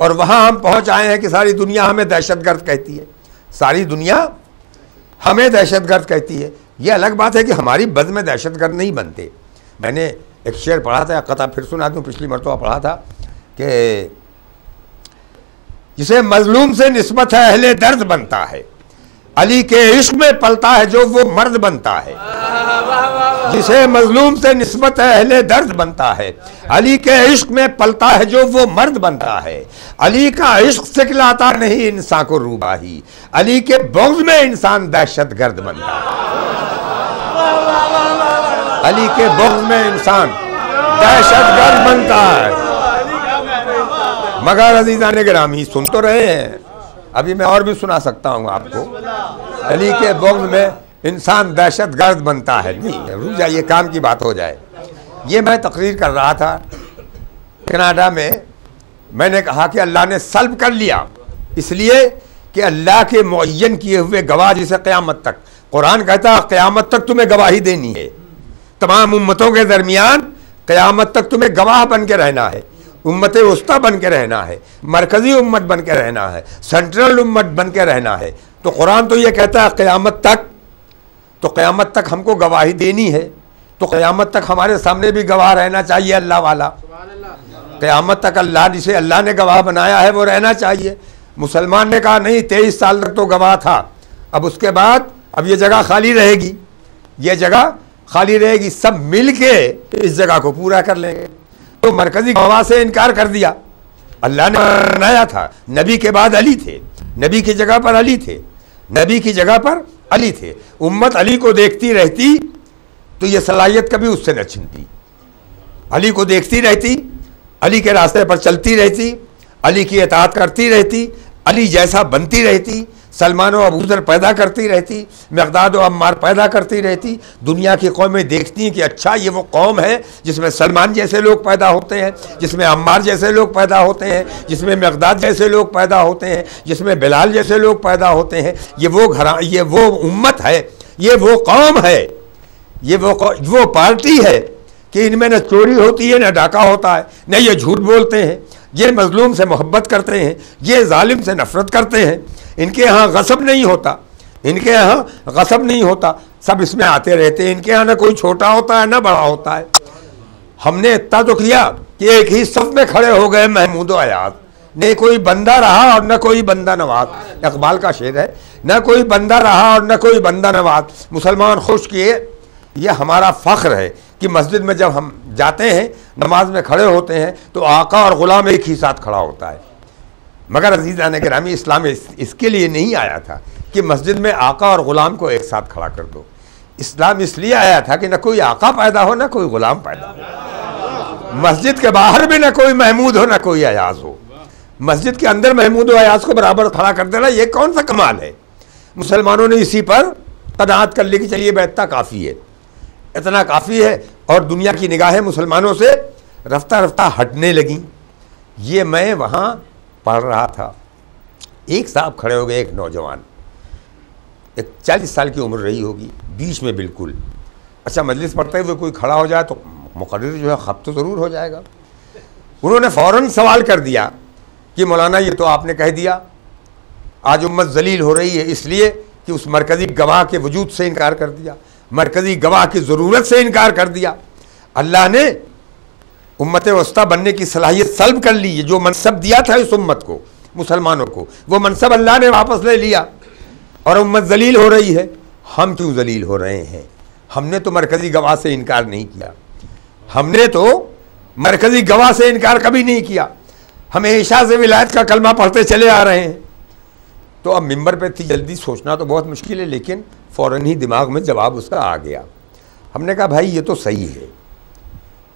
और वहाँ हम पहुँच आए हैं कि सारी दुनिया हमें दहशतगर्द कहती है, सारी दुनिया हमें दहशतगर्द कहती है। ये अलग बात है कि हमारी बज़ में दहशतगर्द नहीं बनते। मैंने एक शेर पढ़ा था, कथा फिर सुना दूँ, पिछली मरतबा पढ़ा था कि जिसे मजलूम से निस्बत है अहले दर्द बनता है, अली के इश्क में पलता है जो वो मर्द बनता है। जिसे मजलूम से निस्बत है अहले दर्द बनता है, अली के इश्क में पलता है जो वो मर्द बनता है। अली का इश्क सिखलाता नहीं इंसान को रूबाही, अली के बुग़्ज़ में इंसान दहशत गर्द बनता है। अली के बुग़्ज़ में इंसान दहशत गर्द बनता है। मगर अज़ीज़ान गिरामी, सुन तो रहे हैं, अभी मैं और भी सुना सकता हूँ आपको। अली के बुग़्ज़ में इंसान दहशत गर्द बनता है। नहीं, रुक जाइए, काम की बात हो जाए। ये मैं तकरीर कर रहा था कनाडा में। मैंने कहा कि अल्लाह ने सल्ब कर लिया, इसलिए कि अल्लाह के मुअय्यन किए हुए गवाह जिसे क़यामत तक, कुरान कहता है क़यामत तक तुम्हें गवाही देनी है, तमाम उम्मतों के दरमियान क़यामत तक तुम्हें गवाह बन के रहना है, उम्मत वस्ता बन के रहना है, मरकज़ी उम्मत बन के रहना है, सेंट्रल उम्मत बन के रहना है। तो कुरान तो ये कहता है क़यामत तक, तो क़यामत तक हमको गवाही देनी है, तो क़यामत तक हमारे सामने भी गवाह रहना चाहिए अल्लाह वाला। क़यामत तक अल्लाह, जिसे अल्लाह ने गवाह बनाया है, वो रहना चाहिए। मुसलमान ने कहा नहीं, 23 साल तक तो गवाह था, अब उसके बाद अब ये जगह खाली रहेगी, ये जगह खाली रहेगी, सब मिल के इस जगह को पूरा कर लेंगे। तो मरकज़ी गवाह से इनकार कर दिया। अल्लाह ने बनाया था, नबी के बाद अली थे, नबी की जगह पर अली थे, नबी की जगह पर अली थे। उम्मत अली को देखती रहती तो ये सलाहियत कभी उससे न छिनती। अली को देखती रहती, अली के रास्ते पर चलती रहती, अली की इताअत करती रहती, अली जैसा बनती रहती, सलमान और अबू ज़र पैदा करती रहती, मिक़दाद और अम्मार पैदा करती रहती। दुनिया की कौमें देखती हैं कि अच्छा ये वो कौम है जिसमें सलमान जैसे लोग पैदा होते हैं, जिसमें अम्मार जैसे लोग पैदा होते हैं, जिसमें मिक़दाद जैसे लोग पैदा होते हैं, जिसमें बिलाल जैसे लोग पैदा होते हैं। ये वो उम्मत है, ये वो कौम है, ये वो पार्टी है कि इनमें न चोरी होती है, न डाका होता है, न ये झूठ बोलते हैं, ये मजलूम से मोहब्बत करते हैं, ये जालिम से नफ़रत करते हैं। इनके यहाँ गसब नहीं होता, इनके यहाँ गसब नहीं होता, सब इसमें आते रहते हैं। इनके यहाँ न कोई छोटा होता है न बड़ा होता है। हमने इतना तो किया कि एक ही सफ में खड़े हो गए महमूद व अयाज, न कोई बंदा रहा और न कोई बंदा नवाज। इकबाल का शेर है, न कोई बंदा रहा और न कोई बंदा नवाज। मुसलमान खुश किए, ये हमारा फ़ख्र है कि मस्जिद में जब हम जाते हैं, नमाज में खड़े होते हैं, तो आका और ग़ुलाम एक ही साथ खड़ा होता है। मगर अज़ीज़ान गिरामी, इस्लाम इसके लिए नहीं आया था कि मस्जिद में आका और ग़ुलाम को एक साथ खड़ा कर दो। इस्लाम इसलिए आया था कि न कोई आका पैदा हो, न कोई ग़ुलाम पैदा हो। मस्जिद के बाहर भी न कोई महमूद हो, न कोई अयाज हो। मस्जिद के अंदर महमूद व अयाज को बराबर खड़ा कर देना, ये कौन सा कमाल है। मुसलमानों ने इसी पर कनाअत कर ली कि चलिए बैठता काफ़ी है। इतना काफ़ी है। और दुनिया की निगाहें मुसलमानों से रफ्ता रफ्ता हटने लगीं। ये मैं वहाँ पढ़ रहा था, एक साहब खड़े हो गए, एक नौजवान, एक 40 साल की उम्र रही होगी, बीच में बिल्कुल। अच्छा, मजलिस पढ़ते हुए कोई खड़ा हो जाए तो मुकर्रिर जो है खप तो ज़रूर हो जाएगा। उन्होंने फ़ौरन सवाल कर दिया कि मौलाना ये तो आपने कह दिया आज उम्मत जलील हो रही है इसलिए कि उस मरकज़ी गवाह के वजूद से इनकार कर दिया, मरकज़ी गवाह की ज़रूरत से इनकार कर दिया। अल्लाह ने उम्मत वस्ता बनने की सलाहियत सल्ब कर ली है। जो मनसब दिया था इस उम्मत को, मुसलमानों को, वो मनसब अल्लाह ने वापस ले लिया और उम्मत जलील हो रही है। हम क्यों जलील हो रहे हैं? हमने तो मरकज़ी गवाह से इनकार नहीं किया, हमने तो मरकज़ी गवाह से इनकार कभी नहीं किया। हमेशा से विलायत का कलमा पढ़ते चले आ रहे हैं। तो अब मिंबर पे थी, जल्दी सोचना तो बहुत मुश्किल है, लेकिन फ़ौरन ही दिमाग में जवाब उसका आ गया। हमने कहा भाई ये तो सही है,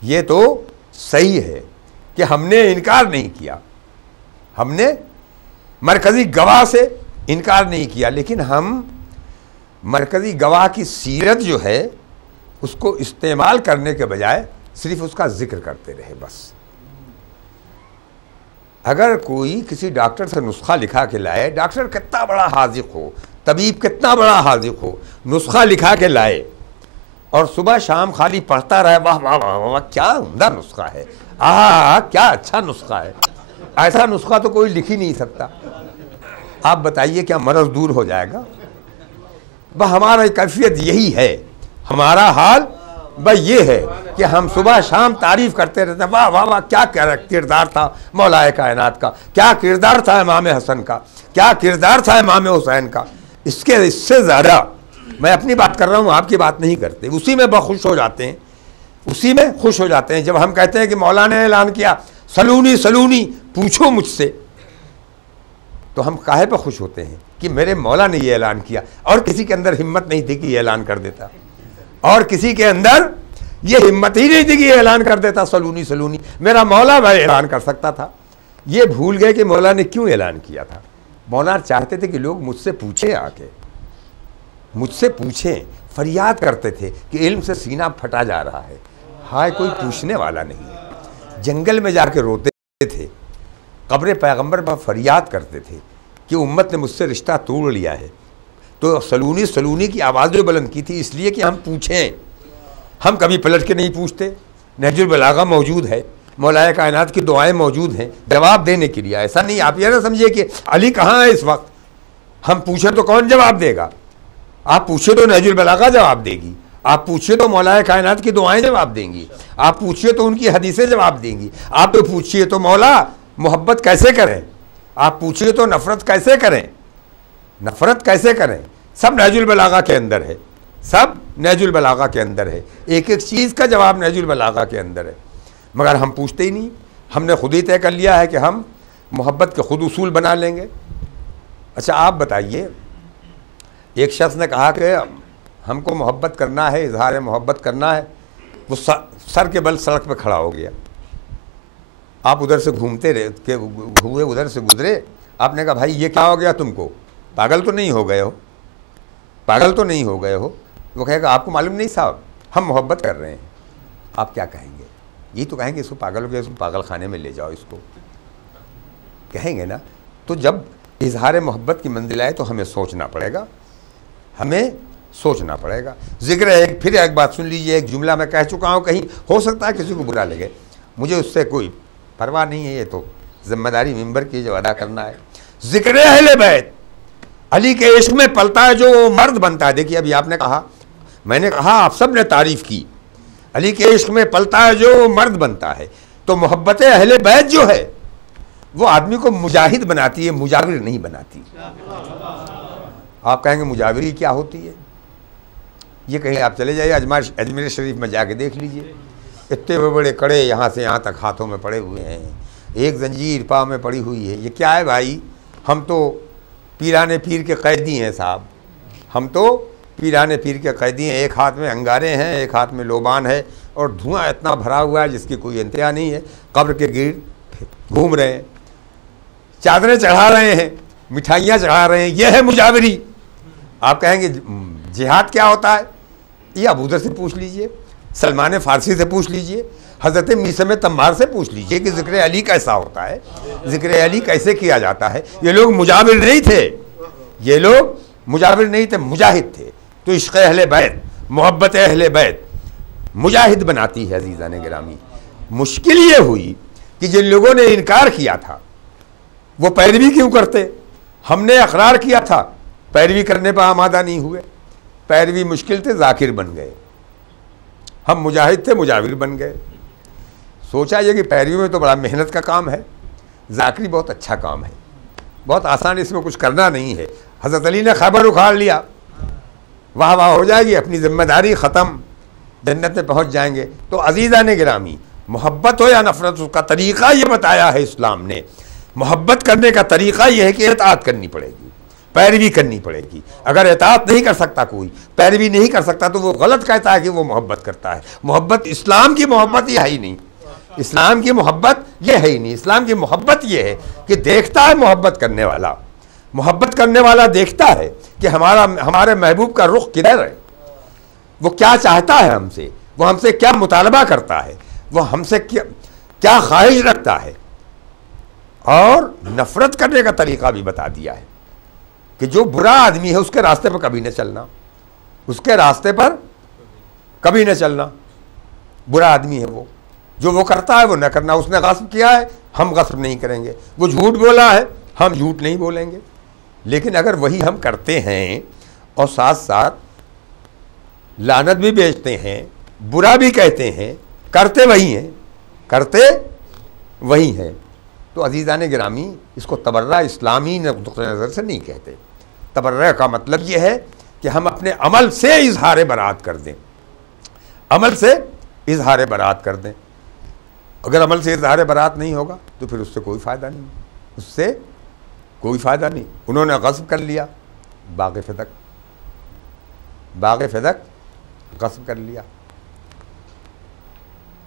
ये तो सही है कि हमने इनकार नहीं किया, हमने मरकज़ी गवाह से इनकार नहीं किया, लेकिन हम मरकज़ी गवाह की सीरत जो है उसको इस्तेमाल करने के बजाय सिर्फ उसका जिक्र करते रहे बस। अगर कोई किसी डॉक्टर से नुस्खा लिखा के लाए, डॉक्टर कितना बड़ा हाजिक हो, तबीब कितना बड़ा हाजिक हो, नुस्खा लिखा के लाए और सुबह शाम खाली पढ़ता रहे, वाह वाह वाह वाह क्या उम्दा नुस्खा है, आह क्या अच्छा नुस्खा है, ऐसा नुस्खा तो कोई लिख ही नहीं सकता। आप बताइए क्या मरज़ दूर हो जाएगा? वह हमारा कैफियत यही है, हमारा हाल भाई ये है कि हम सुबह शाम तारीफ़ करते रहते हैं, वाह वाह वाह क्या किरदार था मौलाए कायनात का, क्या किरदार था इमाम हसन का, क्या किरदार था इमाम हुसैन का। इससे ज़्यादा मैं अपनी बात कर रहा हूँ, आपकी बात नहीं करते। उसी में खुश हो जाते हैं, उसी में खुश हो जाते हैं जब हम कहते हैं कि मौला ने ऐलान किया सलूनी सलूनी पूछो मुझसे, तो हम काहे पर खुश होते हैं कि मेरे मौला ने ये ऐलान किया। और किसी के अंदर हिम्मत नहीं थी कि ये ऐलान कर देता, और किसी के अंदर ये हिम्मत ही नहीं थी कि ये ऐलान कर देता सलूनी सलूनी। मेरा मौला भाई ऐलान कर सकता था। ये भूल गए कि मौला ने क्यों ऐलान किया था। मौला चाहते थे कि लोग मुझसे पूछें, आके मुझसे पूछें, फरियाद करते थे कि इल्म से सीना फटा जा रहा है, हाय कोई पूछने वाला नहीं है। जंगल में जाके रोते थे, कब्र पैगंबर पर फरियाद करते थे कि उम्मत ने मुझसे रिश्ता तोड़ लिया है। तो सलूनी सलूनी की आवाज़ जो बुलंद की थी इसलिए कि हम पूछें। हम कभी पलट के नहीं पूछते। नहजुल बलागा मौजूद है, मौलाए कायनात की दुआएं मौजूद हैं जवाब देने के लिए। ऐसा नहीं आप ये ना समझिए कि अली कहाँ है इस वक्त, हम पूछे तो कौन जवाब देगा। आप पूछे तो नहजुल बलागा जवाब देगी, आप पूछिए तो मौलाए कायनात की दुआएं जवाब देंगी, आप पूछिए तो उनकी हदीसें जवाब देंगी, आप तो पूछिए तो मौला मोहब्बत कैसे करें, आप पूछिए तो नफ़रत कैसे करें, नफ़रत कैसे करें। सब नहजुल बलागा के अंदर है, सब नहजुल बलागा के अंदर है। एक एक चीज़ का जवाब नहजुल बलागा के अंदर है, मगर हम पूछते ही नहीं। हमने खुद ही तय कर लिया है कि हम मोहब्बत के खुद उसूल बना लेंगे। अच्छा आप बताइए, एक शख्स ने कहा कि हमको मोहब्बत करना है, इजहार मोहब्बत करना है, वो सर के बल सड़क पे खड़ा हो गया। आप उधर से घूमते रहे हुए उधर से गुजरे, आपने कहा भाई ये क्या हो गया तुमको, पागल तो नहीं हो गए हो, पागल तो नहीं हो गए हो। वो कहेगा आपको मालूम नहीं साहब हम मोहब्बत कर रहे हैं। आप क्या कहेंगे? यही तो कहेंगे इसको पागल हो गया, इसको पागल खाने में ले जाओ, इसको कहेंगे ना। तो जब इजहार मोहब्बत की मंजिल आए तो हमें सोचना पड़ेगा, हमें सोचना पड़ेगा। जिक्र है, फिर एक बात सुन लीजिए, एक जुमला मैं कह चुका हूँ, कहीं हो सकता है किसी को बुरा लगे, मुझे उससे कोई परवाह नहीं है, ये तो जिम्मेदारी मिंबर की जो अदा करना है। जिक्र अहले बैत, अली के इश्क में पलता है जो मर्द बनता है। देखिए अभी आपने कहा, मैंने कहा, आप सब ने तारीफ़ की, अली के इश्क में पलता है जो मर्द बनता है। तो मोहब्बत अहले बैत जो है वो आदमी को मुजाहिद बनाती है, मुजाविर नहीं बनाती। आप कहेंगे मुजाविरी क्या होती है? ये कहीं आप चले जाइए अजमेर शरीफ में जाके देख लीजिए, इतने बड़े कड़े यहाँ से यहाँ तक हाथों में पड़े हुए हैं, एक जंजीर पाँव में पड़ी हुई है। ये क्या है भाई? हम तो पीराने पीर के कैदी हैं साहब, हम तो पीराने पीर के कैदी हैं। एक हाथ में अंगारे हैं, एक हाथ में लोबान है, और धुआं इतना भरा हुआ है जिसकी कोई इंतहा नहीं है। कब्र के गिर्द घूम रहे हैं, चादरें चढ़ा रहे हैं, मिठाइयाँ चढ़ा रहे हैं, यह है मुजाविरी। आप कहेंगे जिहाद क्या होता है? ये अबू ज़र से पूछ लीजिए, सलमान फ़ारसी से पूछ लीजिए, हज़रत मीसम तम्मार से पूछ लीजिए कि ज़िक्र अली कैसा होता है, ज़िक्र अली कैसे किया जाता है। ये लोग मुजाविर नहीं थे, ये लोग मुजाविर नहीं थे, मुजाहिद थे। तो इश्क़ अहले बैत, मोहब्बत अहले बैत मुजाहिद बनाती है अज़ीज़ान गिरामी। मुश्किल ये हुई कि जिन लोगों ने इनकार किया था वो पैरवी क्यों करते। हमने अकरार किया था, पैरवी करने पर आमादा नहीं हुए, पैरवी मुश्किल थे, ज़ाकिर बन गए। हम मुजाहिद थे, मुजाविर बन गए। सोचा ये कि पैरवी में तो बड़ा मेहनत का काम है, ज़ाकिरी बहुत अच्छा काम है, बहुत आसान, इसमें कुछ करना नहीं है। हज़रत अली ने खैबर उखाड़ लिया, वाह वाह हो जाएगी, अपनी जिम्मेदारी ख़त्म, जन्नत में पहुँच जाएंगे। तो अज़ीज़ान गिरामी, मोहब्बत हो या नफ़रत, उसका तरीक़ा ये बताया है इस्लाम ने। मोहब्बत करने का तरीक़ा यह है कि इताअत करनी पड़ेगी, पैरवी करनी पड़ेगी। अगर इताअत नहीं कर सकता कोई, पैरवी नहीं कर सकता, तो वो गलत कहता है कि वो मोहब्बत करता है। मोहब्बत इस्लाम की मोहब्बत ये है ही नहीं, इस्लाम की मोहब्बत ये है ही नहीं। इस्लाम की मोहब्बत ये है कि देखता है मोहब्बत करने वाला, मोहब्बत करने वाला देखता है कि हमारे महबूब का रुख किधर है, वो क्या चाहता है हमसे, वो हमसे क्या मुतालबा करता है, वो हमसे क्या ख्वाहिश रखता है। और नफ़रत करने का तरीक़ा भी बता दिया है कि जो बुरा आदमी है उसके रास्ते पर कभी न चलना, उसके रास्ते पर कभी न चलना। बुरा आदमी है वो, जो वो करता है वो न करना। उसने गस्ब किया है, हम गस्ब नहीं करेंगे। वो झूठ बोला है, हम झूठ नहीं बोलेंगे। लेकिन अगर वही हम करते हैं और साथ साथ लानत भी बेचते हैं, बुरा भी कहते हैं, करते वही हैं, करते वही हैं, तो अज़ीज़ान गिरामी इसको तबर्रा इस्लामी नज़र से नहीं कहते। तबर्रा का मतलब ये है कि हम अपने अमल से इजहार बरात कर दें, अमल से इजहार बरात कर दें। अगर अमल से इजहार बरात नहीं होगा तो फिर उससे कोई फ़ायदा नहीं, उससे कोई फ़ायदा नहीं। उन्होंने गस्ब कर लिया, बाग़ फ़दक, बाग़ फ़दक गस्ब कर लिया।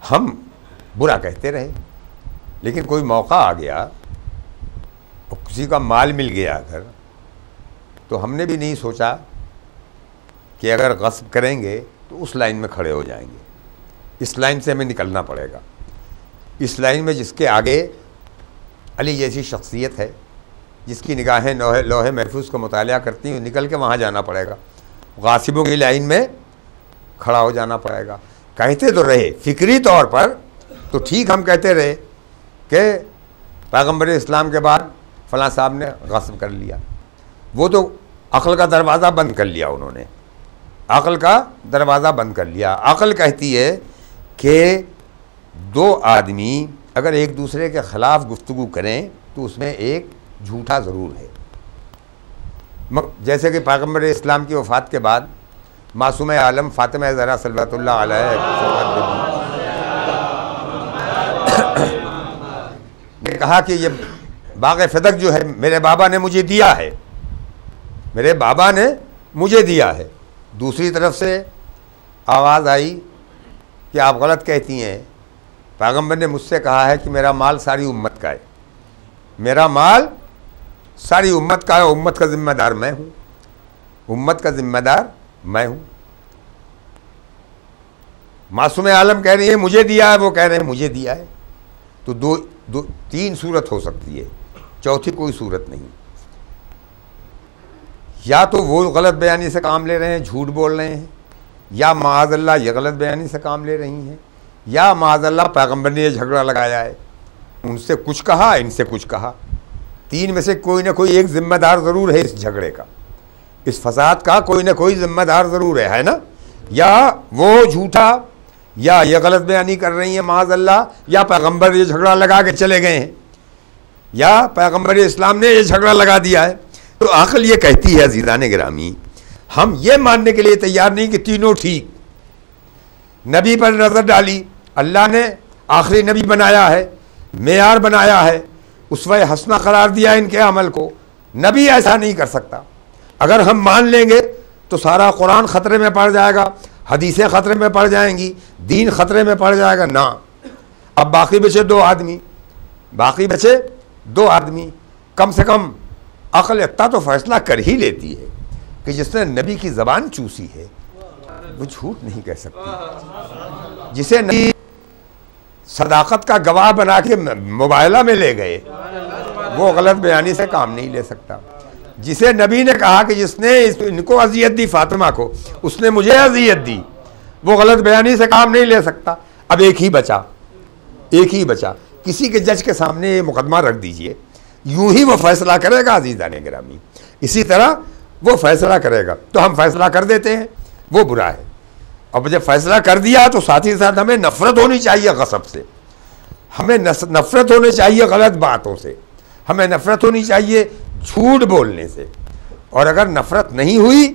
हम बुरा कहते रहे, लेकिन कोई मौका आ गया और किसी का माल मिल गया अगर, तो हमने भी नहीं सोचा कि अगर गस्ब करेंगे तो उस लाइन में खड़े हो जाएंगे। इस लाइन से हमें निकलना पड़ेगा। इस लाइन में जिसके आगे अली जैसी शख्सियत है, जिसकी निगाहें लोहे महफूज का मुतालिया करती हैं, निकल के वहाँ जाना पड़ेगा। गासिबों की लाइन में खड़ा हो जाना पड़ेगा। कहते तो रहे फ़िक्री तौर पर तो ठीक, हम कहते रहे कि पैगम्बर इस्लाम के बाद फ़लाँ साहब ने गस्ब कर लिया। वो तो अक़ल का दरवाज़ा बंद कर लिया उन्होंने, अक़ल का दरवाज़ा बंद कर लिया। अक़ल कहती है कि दो आदमी अगर एक दूसरे के ख़िलाफ़ गुफ्तगू करें तो उसमें एक झूठा ज़रूर है। जैसे कि पैगम्बर इस्लाम की वफ़ात के बाद मासूम आलम फ़ातिमा ज़हरा सल्लल्लाहु अलैहा ने कहा कि ये बाग़ फ़दक जो है मेरे बाबा ने मुझे दिया है, मेरे बाबा ने मुझे दिया है। दूसरी तरफ से आवाज़ आई कि आप गलत कहती हैं, पैगम्बर ने मुझसे कहा है कि मेरा माल सारी उम्मत का है, मेरा माल सारी उम्मत का है, उम्मत का ज़िम्मेदार मैं हूँ, उम्मत का ज़िम्मेदार मैं हूँ। मासूम आलम कह रही है मुझे दिया है, वो कह रहे हैं मुझे दिया है। तो तीन सूरत हो सकती है, चौथी कोई सूरत नहीं। या तो वो गलत बयानी से काम ले रहे हैं, झूठ बोल रहे हैं, या माअज़ल्लाह ये गलत बयानी से काम ले रही हैं, या माअज़ल्लाह पैगम्बर ने ये झगड़ा लगाया है, उनसे कुछ कहा, इनसे कुछ कहा। तीन में से कोई ना कोई एक ज़िम्मेदार ज़रूर है इस झगड़े का, इस फसाद का कोई ना कोई ज़िम्मेदार ज़रूर है ना। या वो झूठा, या ये गलत बयानी कर रही है माअज़ल्लाह, या पैगम्बर ये झगड़ा लगा के चले गए हैं, या पैगम्बर इस्लाम ने ये झगड़ा लगा दिया है। तो अक़ल ये कहती है अज़ीज़ान गिरामी, हम ये मानने के लिए तैयार नहीं कि तीनों ठीक। नबी पर नज़र डाली, अल्लाह ने आखिरी नबी बनाया है, मेयार बनाया है, उसवे हसना करार दिया इनके अमल को। नबी ऐसा नहीं कर सकता। अगर हम मान लेंगे तो सारा कुरान ख़तरे में पड़ जाएगा, हदीसें ख़तरे में पड़ जाएंगी, दीन ख़तरे में पड़ जाएगा ना। अब बाकी बचे दो आदमी, बाकी बचे दो आदमी। कम से कम अक़ल इतना तो फ़ैसला कर ही लेती है कि जिसने नबी की ज़बान चूसी है वो झूठ नहीं कह सकती। जिसे नबी सदाकत का गवाह बना के मुबायला में ले गए, वो गलत बयानी से काम नहीं ले सकता। जिसे नबी ने कहा कि जिसने इनको अजियत दी, फातिमा को, उसने मुझे अजियत दी, वो गलत बयानी से काम नहीं ले सकता। अब एक ही बचा, किसी के जज के सामने ये मुकदमा रख दीजिए, यूं ही वो फैसला करेगा अजीज़ान गिरामी, इसी तरह वो फैसला करेगा। तो हम फैसला कर देते हैं, वो बुरा है। अब जब फैसला कर दिया तो साथ ही साथ हमें नफरत होनी चाहिए गसब से, हमें नफरत होनी चाहिए गलत बातों से, हमें नफरत होनी चाहिए झूठ बोलने से। और अगर नफरत नहीं हुई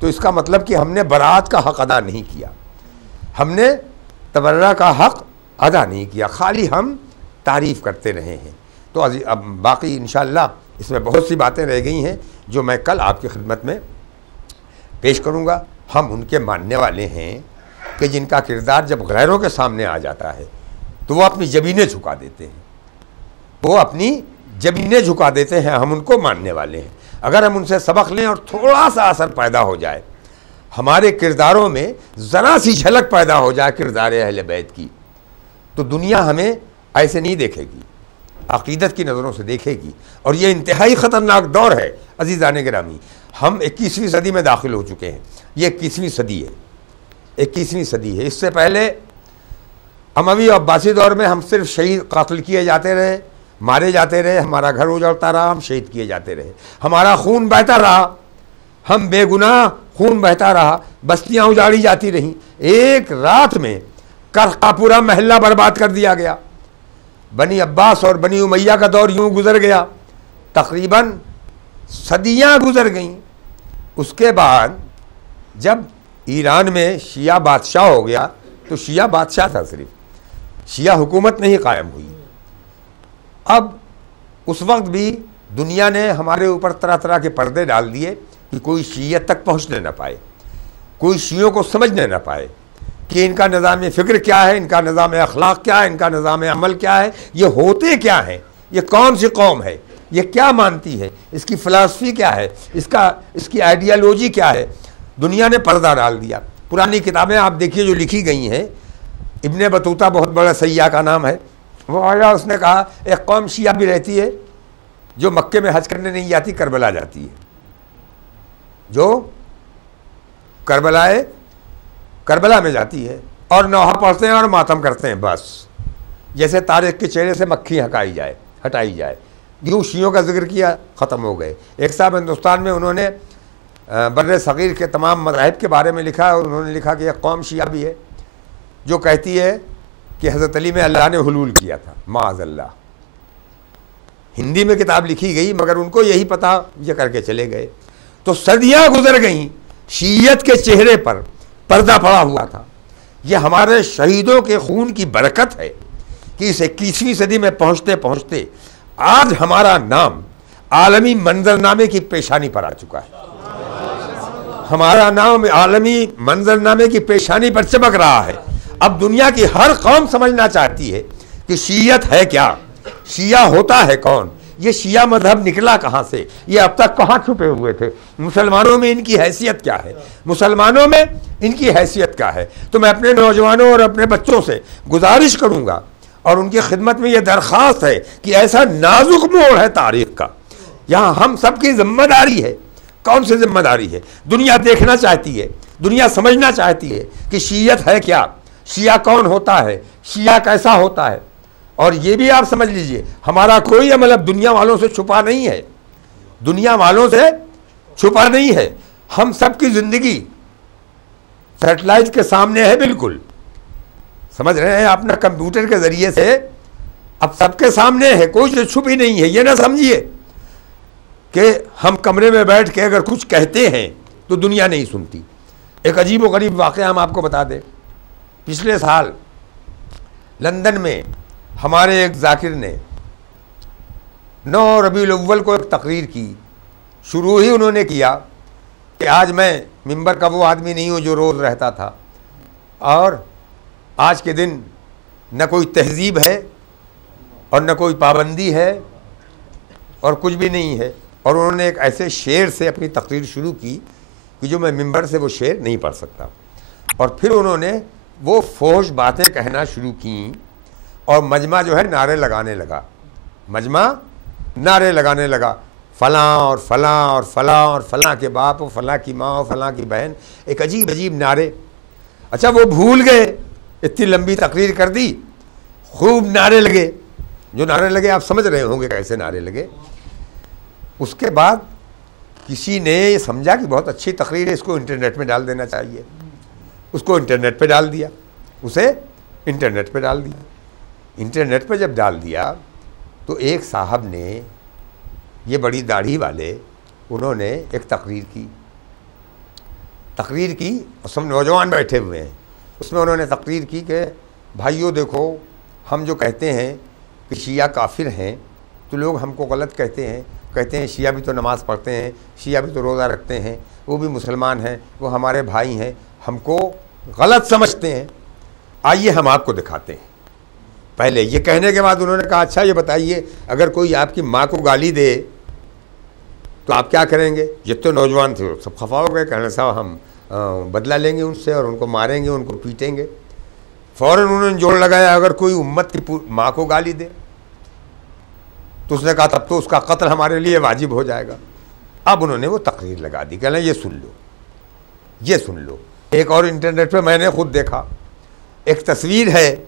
तो इसका मतलब कि हमने बरात का हक अदा नहीं किया, हमने तबर्रा का हक अदा नहीं किया, खाली हम तारीफ़ करते रहे हैं। तो अब बाकी इंशाअल्लाह इसमें बहुत सी बातें रह गई हैं जो मैं कल आपकी खिदमत में पेश करूँगा। हम उनके मानने वाले हैं कि जिनका किरदार जब गैरों के सामने आ जाता है तो वो अपनी ज़मीनें झुका देते हैं, वो अपनी ज़मीनें झुका देते हैं। हम उनको मानने वाले हैं। अगर हम उनसे सबक लें और थोड़ा सा असर पैदा हो जाए, हमारे किरदारों में ज़रा सी झलक पैदा हो जाए किरदार अहले बैत की, तो दुनिया हमें ऐसे नहीं देखेगी, अक़ीदत की नज़रों से देखेगी। और ये इंतहाई ख़तरनाक दौर है अज़ीज़ान गिरामी। हम 21वीं सदी में दाखिल हो चुके हैं। ये 21वीं सदी है, 21वीं सदी है। इससे पहले अमवी और अब्बासी दौर में हम सिर्फ शहीद कातिल किए जाते रहे, मारे जाते रहे, हमारा घर उजड़ता रहा, हम शहीद किए जाते रहे, हमारा खून बहता रहा, हम बेगुनाह खून बहता रहा, बस्तियाँ उजाड़ी जाती रहीं। एक रात में कर्ह का पूरा महल्ला बर्बाद कर दिया गया। बनी अब्बास और बनी उमैया का दौर यूँ गुजर गया, तकरीबन सदियाँ गुजर गईं। उसके बाद जब ईरान में शिया बादशाह हो गया तो शिया बादशाह था, सिर्फ शिया हुकूमत नहीं कायम हुई। अब उस वक्त भी दुनिया ने हमारे ऊपर तरह तरह के पर्दे डाल दिए कि कोई शियत तक पहुँचने न पाए, कोई शियों को समझने न पाए कि इनका निज़ाम फ़िक्र क्या है, इनका निज़ाम अखलाक क्या है, इनका निज़ाम अमल क्या है, ये होते क्या हैं, ये कौन सी कौम है, ये क्या मानती है, इसकी फ़िलासफ़ी क्या है, इसकी आइडियालॉजी क्या है। दुनिया ने पर्दा डाल दिया। पुरानी किताबें आप देखिए जो लिखी गई हैं, इब्ने बतूता बहुत बड़ा सैयाह का नाम है, वो आया, उसने कहा एक कौम शिया भी रहती है जो मक्के में हज करने नहीं जाती, करबला जाती है, जो करबला में जाती है और नौहा पढ़ते हैं और मातम करते हैं, बस जैसे तारीख के चेहरे से मक्खी हटाई जाए। यूँ शियों का जिक्र किया, ख़त्म हो गए। एक साहब हिंदुस्तान में उन्होंने बर्रे सग़ीर के तमाम मज़ाहिब के बारे में लिखा, और उन्होंने लिखा कि एक कौम शिया भी है जो कहती है कि हज़रत अली में अल्लाह ने हुलूल किया था, माअज़ल्लाह। हिंदी में किताब लिखी गई मगर उनको यही पता, ये करके चले गए। तो सदियाँ गुजर गईं, शीयत के चेहरे पर पर्दा पड़ा हुआ था। ये हमारे शहीदों के खून की बरकत है कि इस 21वीं सदी में पहुँचते पहुँचते आज हमारा नाम आलमी मंजरनामे की पेशानी पर आ चुका है। हमारा नाम आलमी मंजरनामे की पेशानी पर चमक रहा है। अब दुनिया की हर कौम समझना चाहती है कि शीयत है क्या, शिया होता है कौन, ये शिया मजहब निकला कहाँ से, ये अब तक कहाँ छुपे हुए थे, मुसलमानों में इनकी हैसियत क्या है, मुसलमानों में इनकी हैसियत क्या है। तो मैं अपने नौजवानों और अपने बच्चों से गुजारिश करूँगा और उनकी खिदमत में ये दरख्वास्त है कि ऐसा नाजुक मोड़ है तारीख़ का, यहाँ हम सब की जिम्मेदारी है। कौन सी जिम्मेदारी है? दुनिया देखना चाहती है, दुनिया समझना चाहती है कि शीयत है क्या, शिया कौन होता है, शिया कैसा होता है। और ये भी आप समझ लीजिए, हमारा कोई अमल अब दुनिया वालों से छुपा नहीं है, दुनिया वालों से छुपा नहीं है। हम सब की ज़िंदगी सैटेलाइट के सामने है, बिल्कुल समझ रहे हैं, अपना कंप्यूटर के ज़रिए से अब सबके सामने है, कोई छुपी नहीं है। ये ना समझिए कि हम कमरे में बैठ के अगर कुछ कहते हैं तो दुनिया नहीं सुनती। एक अजीब व गरीब वाक़या हम आपको बता दें। पिछले साल लंदन में हमारे एक जाकिर ने 9 रबीउल अव्वल को एक तकरीर की। शुरू ही उन्होंने किया कि आज मैं मिंबर का वो आदमी नहीं हूँ जो रोज़ रहता था, और आज के दिन न कोई तहजीब है और न कोई पाबंदी है और कुछ भी नहीं है। और उन्होंने एक ऐसे शेर से अपनी तकरीर शुरू की कि जो मैं मिंबर से वो शेर नहीं पढ़ सकता। और फिर उन्होंने वो फोश बातें कहना शुरू की और मजमा जो है नारे लगाने लगा, मजमा नारे लगाने लगा, फलां और फलां और फलां और फलां के बाप और फलां की माँ और फलां की बहन, एक अजीब अजीब नारे। अच्छा वो भूल गए, इतनी लंबी तकरीर कर दी, खूब नारे लगे, जो नारे लगे आप समझ रहे होंगे कैसे नारे लगे। उसके बाद किसी ने ये समझा कि बहुत अच्छी तकरीर है, इसको इंटरनेट में डाल देना चाहिए, उसको इंटरनेट पे डाल दिया, उसे इंटरनेट पे डाल दिया। इंटरनेट पे जब डाल दिया तो एक साहब ने, ये बड़ी दाढ़ी वाले, उन्होंने एक तकरीर की और सब नौजवान बैठे हुए हैं, उसमें उन्होंने तकरीर की कि भाइयों देखो, हम जो कहते हैं कि शिया काफिर हैं तो लोग हमको गलत कहते हैं शिया भी तो नमाज़ पढ़ते हैं, शिया भी तो रोज़ा रखते हैं, वो भी मुसलमान हैं, वो हमारे भाई हैं, हमको गलत समझते हैं, आइए हम आपको दिखाते हैं। पहले ये कहने के बाद उन्होंने कहा अच्छा ये बताइए, अगर कोई आपकी माँ को गाली दे तो आप क्या करेंगे? जितने नौजवान थे सब खफा हो गए, कहने साहब हम बदला लेंगे उनसे और उनको मारेंगे, उनको पीटेंगे। फ़ौरन उन्होंने जोड़ लगाया अगर कोई उम्मत की माँ को गाली दे तो उसने कहा तब तो उसका कत्ल हमारे लिए वाजिब हो जाएगा। अब उन्होंने वो तकरीर लगा दी, कहना ये सुन लो, ये सुन लो। एक और इंटरनेट पे मैंने खुद देखा, एक तस्वीर है,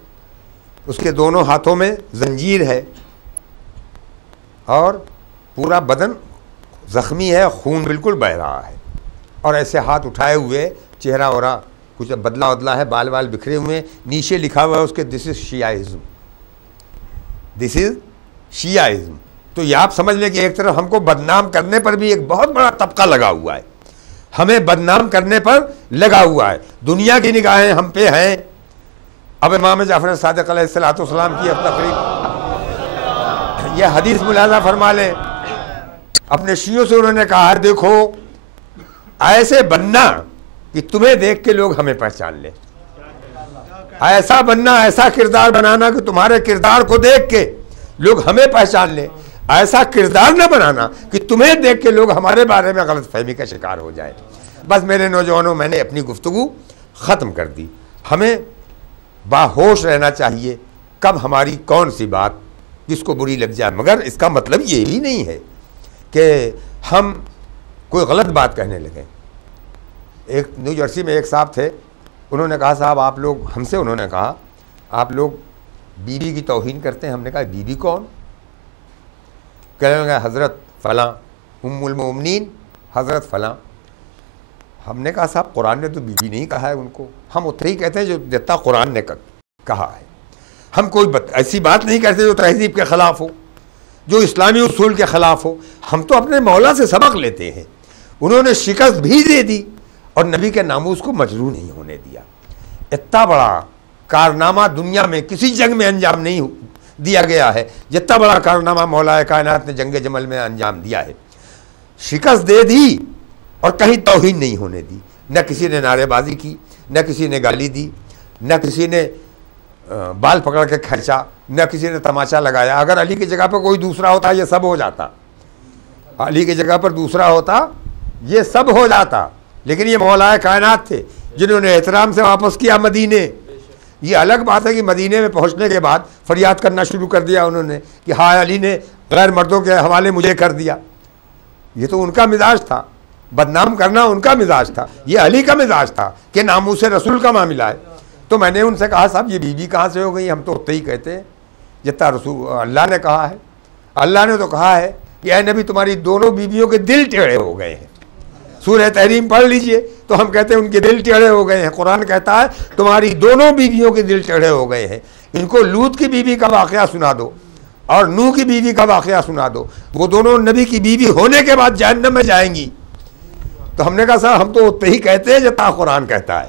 उसके दोनों हाथों में जंजीर है और पूरा बदन ज़ख्मी है, खून बिल्कुल बह रहा है और ऐसे हाथ उठाए हुए, चेहरा वरा कुछ बदला वदला है, बाल बाल बिखरे हुए, नीचे लिखा हुआ है उसके दिस इज़ शियाइज़्म, दिस इज़ शियाइज़्म। तो ये आप समझ लें कि एक तरफ हमको बदनाम करने पर भी एक बहुत बड़ा तबका लगा हुआ है, हमें बदनाम करने पर लगा हुआ है, दुनिया की निगाहें हम पे हैं। अब इमाम जाफर सादिक अलैहिस्सलाम की अब तकरीर, यह हदीस मुलाज़ा फरमा लें, अपने शियों से उन्होंने कहा है देखो ऐसे बनना कि तुम्हें देख के लोग हमें पहचान ले, ऐसा बनना, ऐसा किरदार बनाना कि तुम्हारे किरदार को देख के लोग हमें पहचान ले, ऐसा किरदार न बनाना कि तुम्हें देख के लोग हमारे बारे में गलत फहमी का शिकार हो जाए। बस मेरे नौजवानों, मैंने अपनी गुफ्तगू ख़त्म कर दी। हमें बाहोश रहना चाहिए कब हमारी कौन सी बात किसको बुरी लग जाए, मगर इसका मतलब ये भी नहीं है कि हम कोई गलत बात कहने लगे। एक न्यू जर्सी में एक साहब थे, उन्होंने कहा साहब आप लोग, हमसे उन्होंने कहा आप लोग बीबी की तौहीन करते हैं। हमने कहा बीबी कौन? कहने लगा हज़रत फ़लाँ, उम्मुल मोमिनीन हज़रत फ़लाँ। हमने कहा साहब कुरान ने तो बीबी नहीं कहा है उनको, हम उतना ही कहते हैं जो जितना कुरान ने कहा है। हम कोई ऐसी बात नहीं करते जो तहजीब के ख़िलाफ़ हो, जो इस्लामी उसूल के ख़िलाफ़ हो। हम तो अपने मौला से सबक लेते हैं। उन्होंने शिकस्त भी दे दी और नबी के नामूस को मजरूह नहीं होने दिया। इतना बड़ा कारनामा दुनिया में किसी जंग में अंजाम नहीं दिया गया है जितना बड़ा कारनामा मौला कायनात ने जंग जमल में अंजाम दिया है। शिकस्त दे दी और कहीं तौहीन नहीं होने दी, न किसी ने नारेबाजी की, न किसी ने गाली दी, न किसी ने बाल पकड़ के खर्चा, न किसी ने तमाचा लगाया। अगर अली की जगह पर कोई दूसरा होता ये सब हो जाता, अली की जगह पर दूसरा होता ये सब हो जाता, लेकिन ये मौला कायनात थे जिन्होंने एहतराम से वापस किया मदीने। ये अलग बात है कि मदीने में पहुंचने के बाद फरियाद करना शुरू कर दिया उन्होंने कि हाँ अली ने गैर मर्दों के हवाले मुझे कर दिया। ये तो उनका मिजाज था, बदनाम करना उनका मिजाज था, ये अली का मिजाज था कि नामूस रसूल का मामला है। तो मैंने उनसे कहा साहब ये बीबी कहाँ से हो गई? हम तो उतना ही कहते हैं जितना रसूल अल्लाह ने कहा है। अल्लाह ने तो कहा है कि ऐ नबी तुम्हारी दोनों बीवियों के दिल टेढ़े हो गए हैं। सूरह तहरीम पढ़ लीजिए तो हम कहते हैं उनके दिल टेढ़े हो गए हैं। कुरान कहता है तुम्हारी दोनों बीवियों के दिल टेढ़े हो गए हैं। इनको लूत की बीवी का वाक़या सुना दो और नूह की बीवी का वाक़या सुना दो, वो दोनों नबी की बीवी होने के बाद जहन्नम में जाएंगी। तो हमने कहा साहब हम तो उतना ही कहते हैं जितना कुरान कहता है,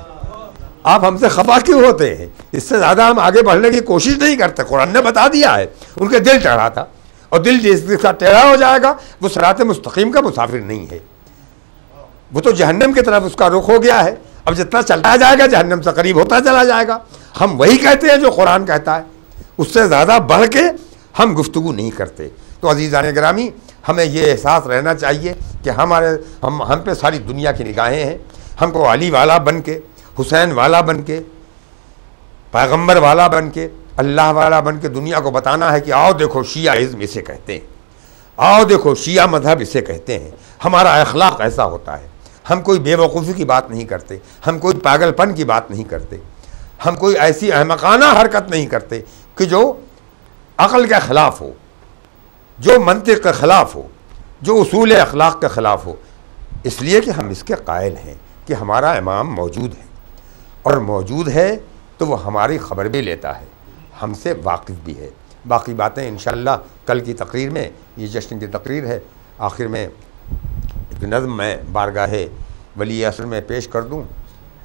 आप हमसे खफा क्यों होते हैं? इससे ज़्यादा हम आगे बढ़ने की कोशिश नहीं करते। कुरान ने बता दिया है उनके दिल टेढ़ा था और दिल जिसके साथ टेढ़ा हो जाएगा वो सिरात मुस्तकीम का मुसाफिर नहीं है, वो तो जहन्नम की तरफ उसका रुख हो गया है। अब जितना चलता जाएगा जहन्नम से करीब होता चला जाएगा। हम वही कहते हैं जो कुरान कहता है, उससे ज़्यादा बढ़ के हम गुफ्तगू नहीं करते। तो अज़ीज़ान गिरामी, हमें ये एहसास रहना चाहिए कि हम पे सारी दुनिया की निगाहें हैं। हमको अली वाला बन के हुसैन वाला बन के, पैगंबर वाला बन के, अल्लाह वाला बन के दुनिया को बताना है कि आओ देखो शियाइज़्म इसे कहते हैं, आओ देखो शिया मजहब इसे कहते हैं, हमारा अखलाक ऐसा होता है। हम कोई बेवकूफ़ी की बात नहीं करते, हम कोई पागलपन की बात नहीं करते, हम कोई ऐसी अहमकाना हरकत नहीं करते कि जो अक़ल के ख़िलाफ़ हो, जो मंतिक़ के ख़िलाफ़ हो, जो उसूल अखलाक के ख़िलाफ़ हो। इसलिए कि हम इसके कायल हैं कि हमारा इमाम मौजूद है, और मौजूद है तो वो हमारी ख़बर भी लेता है, हमसे वाकिफ़ भी है। बाकी बातें इंशाअल्लाह कल की तकरीर में, ये जश्न की तकरीर है, आखिर में एक नज़्म मैं बारगाहे वली असर में पेश कर दूँ,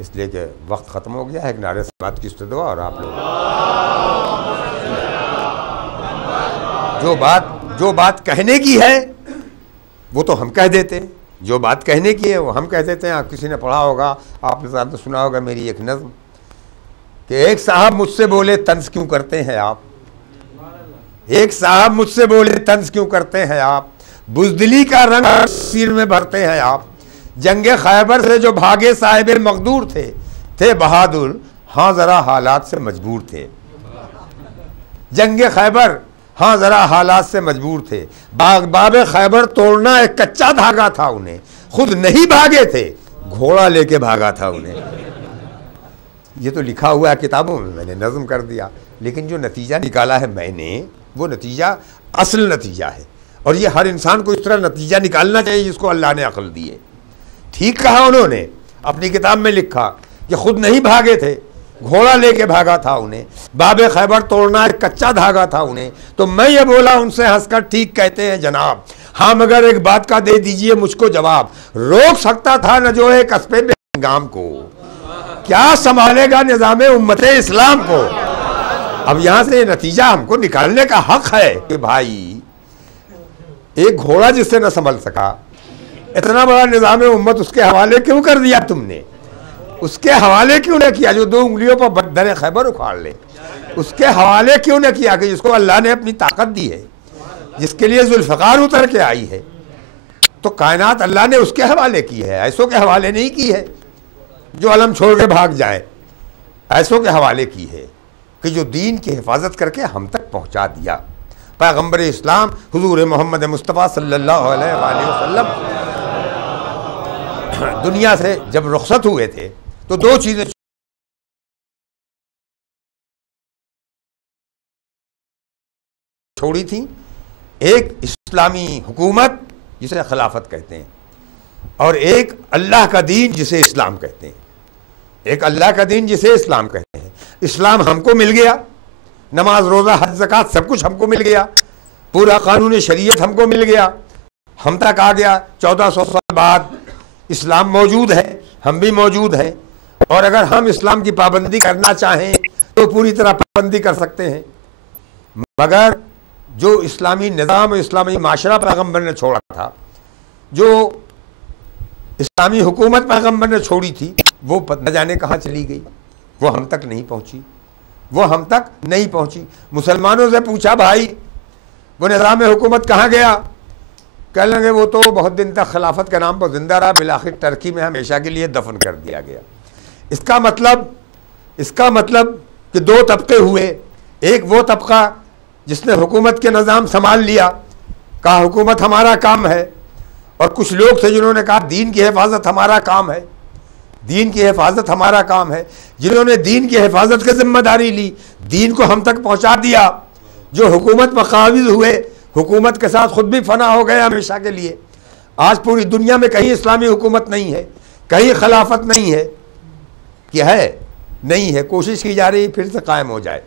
इसलिए कि वक्त ख़त्म हो गया है। एक नारे सलात की इस्तदुआ, और आप लोग जो बात कहने की है वो तो हम कह देते हैं, जो बात कहने की है वो हम कह देते हैं। आप किसी ने पढ़ा होगा, आपने साथ सुना होगा मेरी एक नज़्म कि एक साहब मुझसे बोले तंज क्यों करते हैं आप, एक साहब मुझसे बोले तंज क्यों करते हैं आप, बुज़दिली का रंग सिर में भरते हैं आप। जंगे खैबर से जो भागे साहिब मकदूर थे बहादुर, हाँ ज़रा हालात से मजबूर थे। जंगे खैबर, हाँ ज़रा हालात से मजबूर थे। बाब खैबर तोड़ना एक कच्चा धागा था उन्हें, खुद नहीं भागे थे, घोड़ा लेके भागा था उन्हें। ये तो लिखा हुआ है किताबों में, मैंने नज़म कर दिया, लेकिन जो नतीजा निकाला है मैंने, वो नतीजा असल नतीजा है। और ये हर इंसान को इस तरह नतीजा निकालना चाहिए जिसको अल्लाह ने अक्ल दी है। ठीक कहा उन्होंने, अपनी किताब में लिखा कि खुद नहीं भागे थे, घोड़ा लेके भागा था उन्हें। बाबे खैबर तोड़ना एक कच्चा धागा था उन्हें। तो मैं ये बोला उनसे हंसकर, ठीक कहते हैं जनाब, हाँ मगर एक बात का दे दीजिए मुझको जवाब, रोक सकता था न जो है कस्बे में गाम को, क्या संभालेगा निज़ाम उम्मते इस्लाम को। अब यहाँ से नतीजा हमको निकालने का हक है कि भाई एक घोड़ा जिससे न संभल सका, इतना बड़ा निज़ाम उम्मत उसके हवाले क्यों कर दिया तुमने, उसके हवाले क्यों न किया जो 2 उंगलियों पर दर खैबर उखाड़ ले, उसके हवाले क्यों न किया कि जिसको अल्लाह ने अपनी ताकत दी है, जिसके लिए जुल्फ़कार उतर के आई है। तो कायनात अल्लाह ने उसके हवाले की है, ऐसों के हवाले नहीं की है जो अलम छोड़ के भाग जाए। ऐसों के हवाले की है कि जो दीन की हिफाजत करके हम तक पहुँचा दिया। पैगम्बर इस्लाम हुजूर मोहम्मद मुस्तफ़ा सल्लल्लाहु अलैहि वसल्लम दुनिया से जब रुखसत हुए थे तो 2 चीज़ें छोड़ी थी, एक इस्लामी हुकूमत जिसे खिलाफत कहते हैं, और एक अल्लाह का दीन जिसे इस्लाम कहते हैं। एक अल्लाह का दीन जिसे इस्लाम कहते हैं। इस्लाम हमको मिल गया, नमाज रोज़ा हज ज़कात सब कुछ हमको मिल गया, पूरा कानून शरीयत हमको मिल गया, हम तक आ गया। 1400 साल बाद इस्लाम मौजूद है, हम भी मौजूद हैं, और अगर हम इस्लाम की पाबंदी करना चाहें तो पूरी तरह पाबंदी कर सकते हैं। मगर जो इस्लामी निज़ाम, इस्लामी माशरा पैगम्बर ने छोड़ा था, जो इस्लामी हुकूमत पैगम्बर ने छोड़ी थी, वो न जाने कहाँ चली गई, वो हम तक नहीं पहुँची, वो हम तक नहीं पहुँची। मुसलमानों से पूछा भाई वो निज़ाम हुकूमत कहाँ गया, कह लेंगे वो तो बहुत दिन तक खिलाफत के नाम पर जिंदा रहा, बिलाखिर टर्की में हमेशा के लिए दफन कर दिया गया। इसका मतलब कि 2 तबके हुए। एक वो तबका जिसने हुकूमत के निज़ाम संभाल लिया, कहा हुकूमत हमारा काम है, और कुछ लोग थे जिन्होंने कहा दीन की हिफाजत हमारा काम है, दीन की हिफाजत हमारा काम है, जिन्होंने दीन की हिफाजत की जिम्मेदारी ली, दीन को हम तक पहुँचा दिया। जो हुकूमत पर काबिज हुए, हुकूमत के साथ खुद भी फना हो गए हमेशा के लिए। आज पूरी दुनिया में कहीं इस्लामी हुकूमत नहीं है, कहीं खिलाफत नहीं है, क्या है नहीं है, कोशिश की जा रही फिर से कायम हो जाए,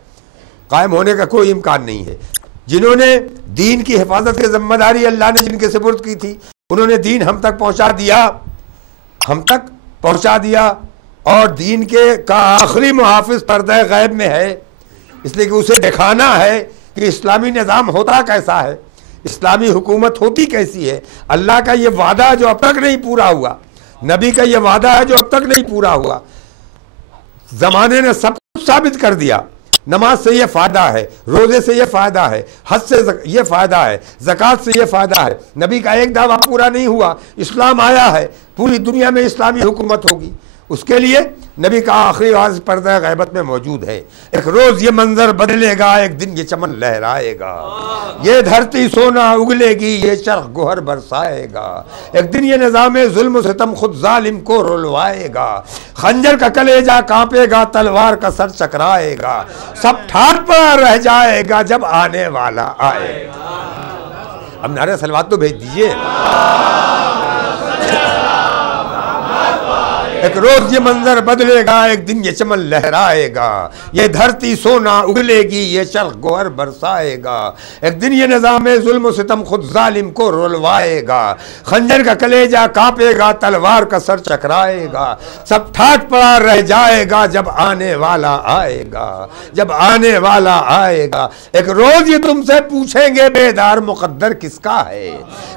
कायम होने का कोई इम्कान नहीं है। जिन्होंने दीन की हिफाजत की जिम्मेदारी अल्लाह ने जिनके सुपुर्द की थी, उन्होंने दीन हम तक पहुँचा दिया, हम तक पहुँचा दिया। और दीन के का आखिरी मुहाफिज पर्दा गैब में है, इसलिए कि उसे दिखाना है कि इस्लामी निज़ाम होता कैसा है, इस्लामी हुकूमत होती कैसी है। अल्लाह का ये वादा है जो अब तक नहीं पूरा हुआ, नबी का ये वादा है जो अब तक नहीं पूरा हुआ। ज़माने ने सब कुछ साबित कर दिया। नमाज से ये फ़ायदा है, रोज़े से ये फ़ायदा है, हज से ये फ़ायदा है, ज़कात से ये फ़ायदा है। नबी का एक दावा पूरा नहीं हुआ, इस्लाम आया है, पूरी दुनिया में इस्लामी हुकूमत होगी। उसके लिए नबी का आखिरी वाज पर्दा गैबत में मौजूद है। एक रोज ये मंजर बदलेगा, एक दिन ये चमन लहराएगा, ये धरती सोना उगलेगी, ये चरख गोहर बरसाएगा, एक दिन ये निज़ामे जुल्म सितम खुद जालिम को रुलवाएगा, खंजर का कलेजा कांपेगा, तलवार का सर चकराएगा, सब ठाट पड़ा रह जाएगा जब आने वाला आएगा। अब नारे सलवात तो भेज दीजिए। एक रोज ये मंजर बदलेगा, एक दिन ये चमन लहराएगा, ये धरती सोना उगलेगी, ये चरख गोहर बरसाएगा, एक दिन ये निज़ामे जुल्म सितम खुद जालिम को रुलवाएगा, खंजर का कलेजा कांपेगा, तलवार का सर चकराएगा, सब ठाट पड़ा रह जाएगा जब आने वाला आएगा, जब आने वाला आएगा। एक रोज ये तुमसे पूछेंगे बेदार मुकद्दर किसका है,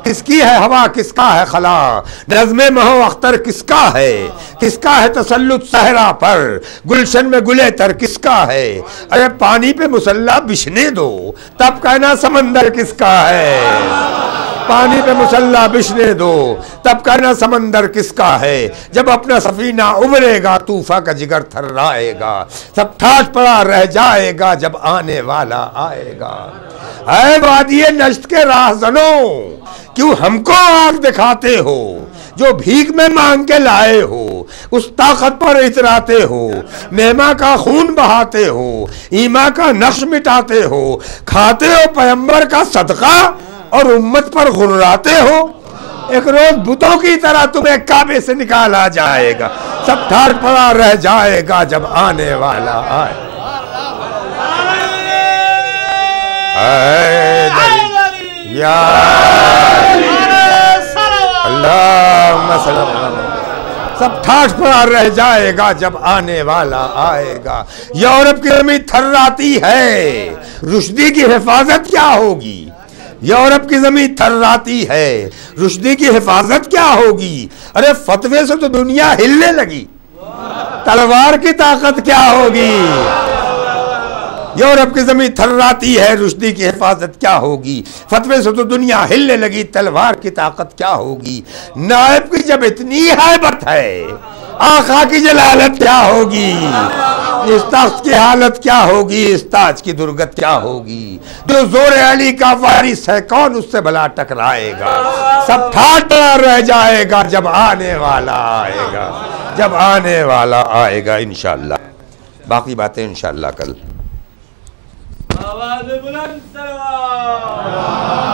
किसकी है हवा, किसका है खला, नज़्मे महो अख्तर किसका है, किसका है तसल्लुत सहरा पर, गुलशन में गुले तर किसका है, अरे पानी पे मुसल्ला बिछने दो तब कहना समंदर किसका है, पानी पे मुसल्ला बिछने दो तब कहना समंदर किसका है, जब अपना सफीना उभरेगा तूफा का जिगर थर्राएगा, सब ठाठ पड़ा रह जाएगा जब आने वाला आएगा। ऐ वादिये नश्त के राहज़नों, क्यों हमको आग दिखाते हो, जो भीख में मांग के लाए हो, उस ताकत पर इतराते हो, मेमा का खून बहाते हो, ईमा का नक्श मिटाते हो, खाते हो पैगंबर का सदका और उम्मत पर गुर्राते हो। एक रोज बुतों की तरह तुम्हें काबे से निकाला जाएगा, सब ठाड़ पड़ा रह जाएगा जब आने वाला आए। सब ठाठ पड़ा रह जाएगा जब आने वाला आएगा। यूरोप की जमीन थर्राती है, रुश्दी की हिफाजत क्या होगी, यूरोप की जमीन थर्राती है, रुश्दी की हिफाजत क्या होगी, अरे फतवे से तो दुनिया हिलने लगी, तलवार की ताकत क्या होगी, यूरोप की जमीन थर्राती है, रुश्दी की हिफाजत क्या होगी, फतवे से तो दुनिया हिलने लगी, तलवार की ताकत क्या होगी, नायब की जब इतनी हैबत है, आका की जलालत क्या होगी, इस तख्त की हालत क्या होगी, इस ताज की दुर्गत क्या होगी, जो जोर अली का वारिस है कौन उससे भला टकराएगा, सब ठाट पड़ा रह जाएगा जब आने वाला आएगा, जब आने वाला आएगा इंशाअल्लाह। बाकी बातें इंशाअल्लाह कल। आवाज़ बुलंद सलवात।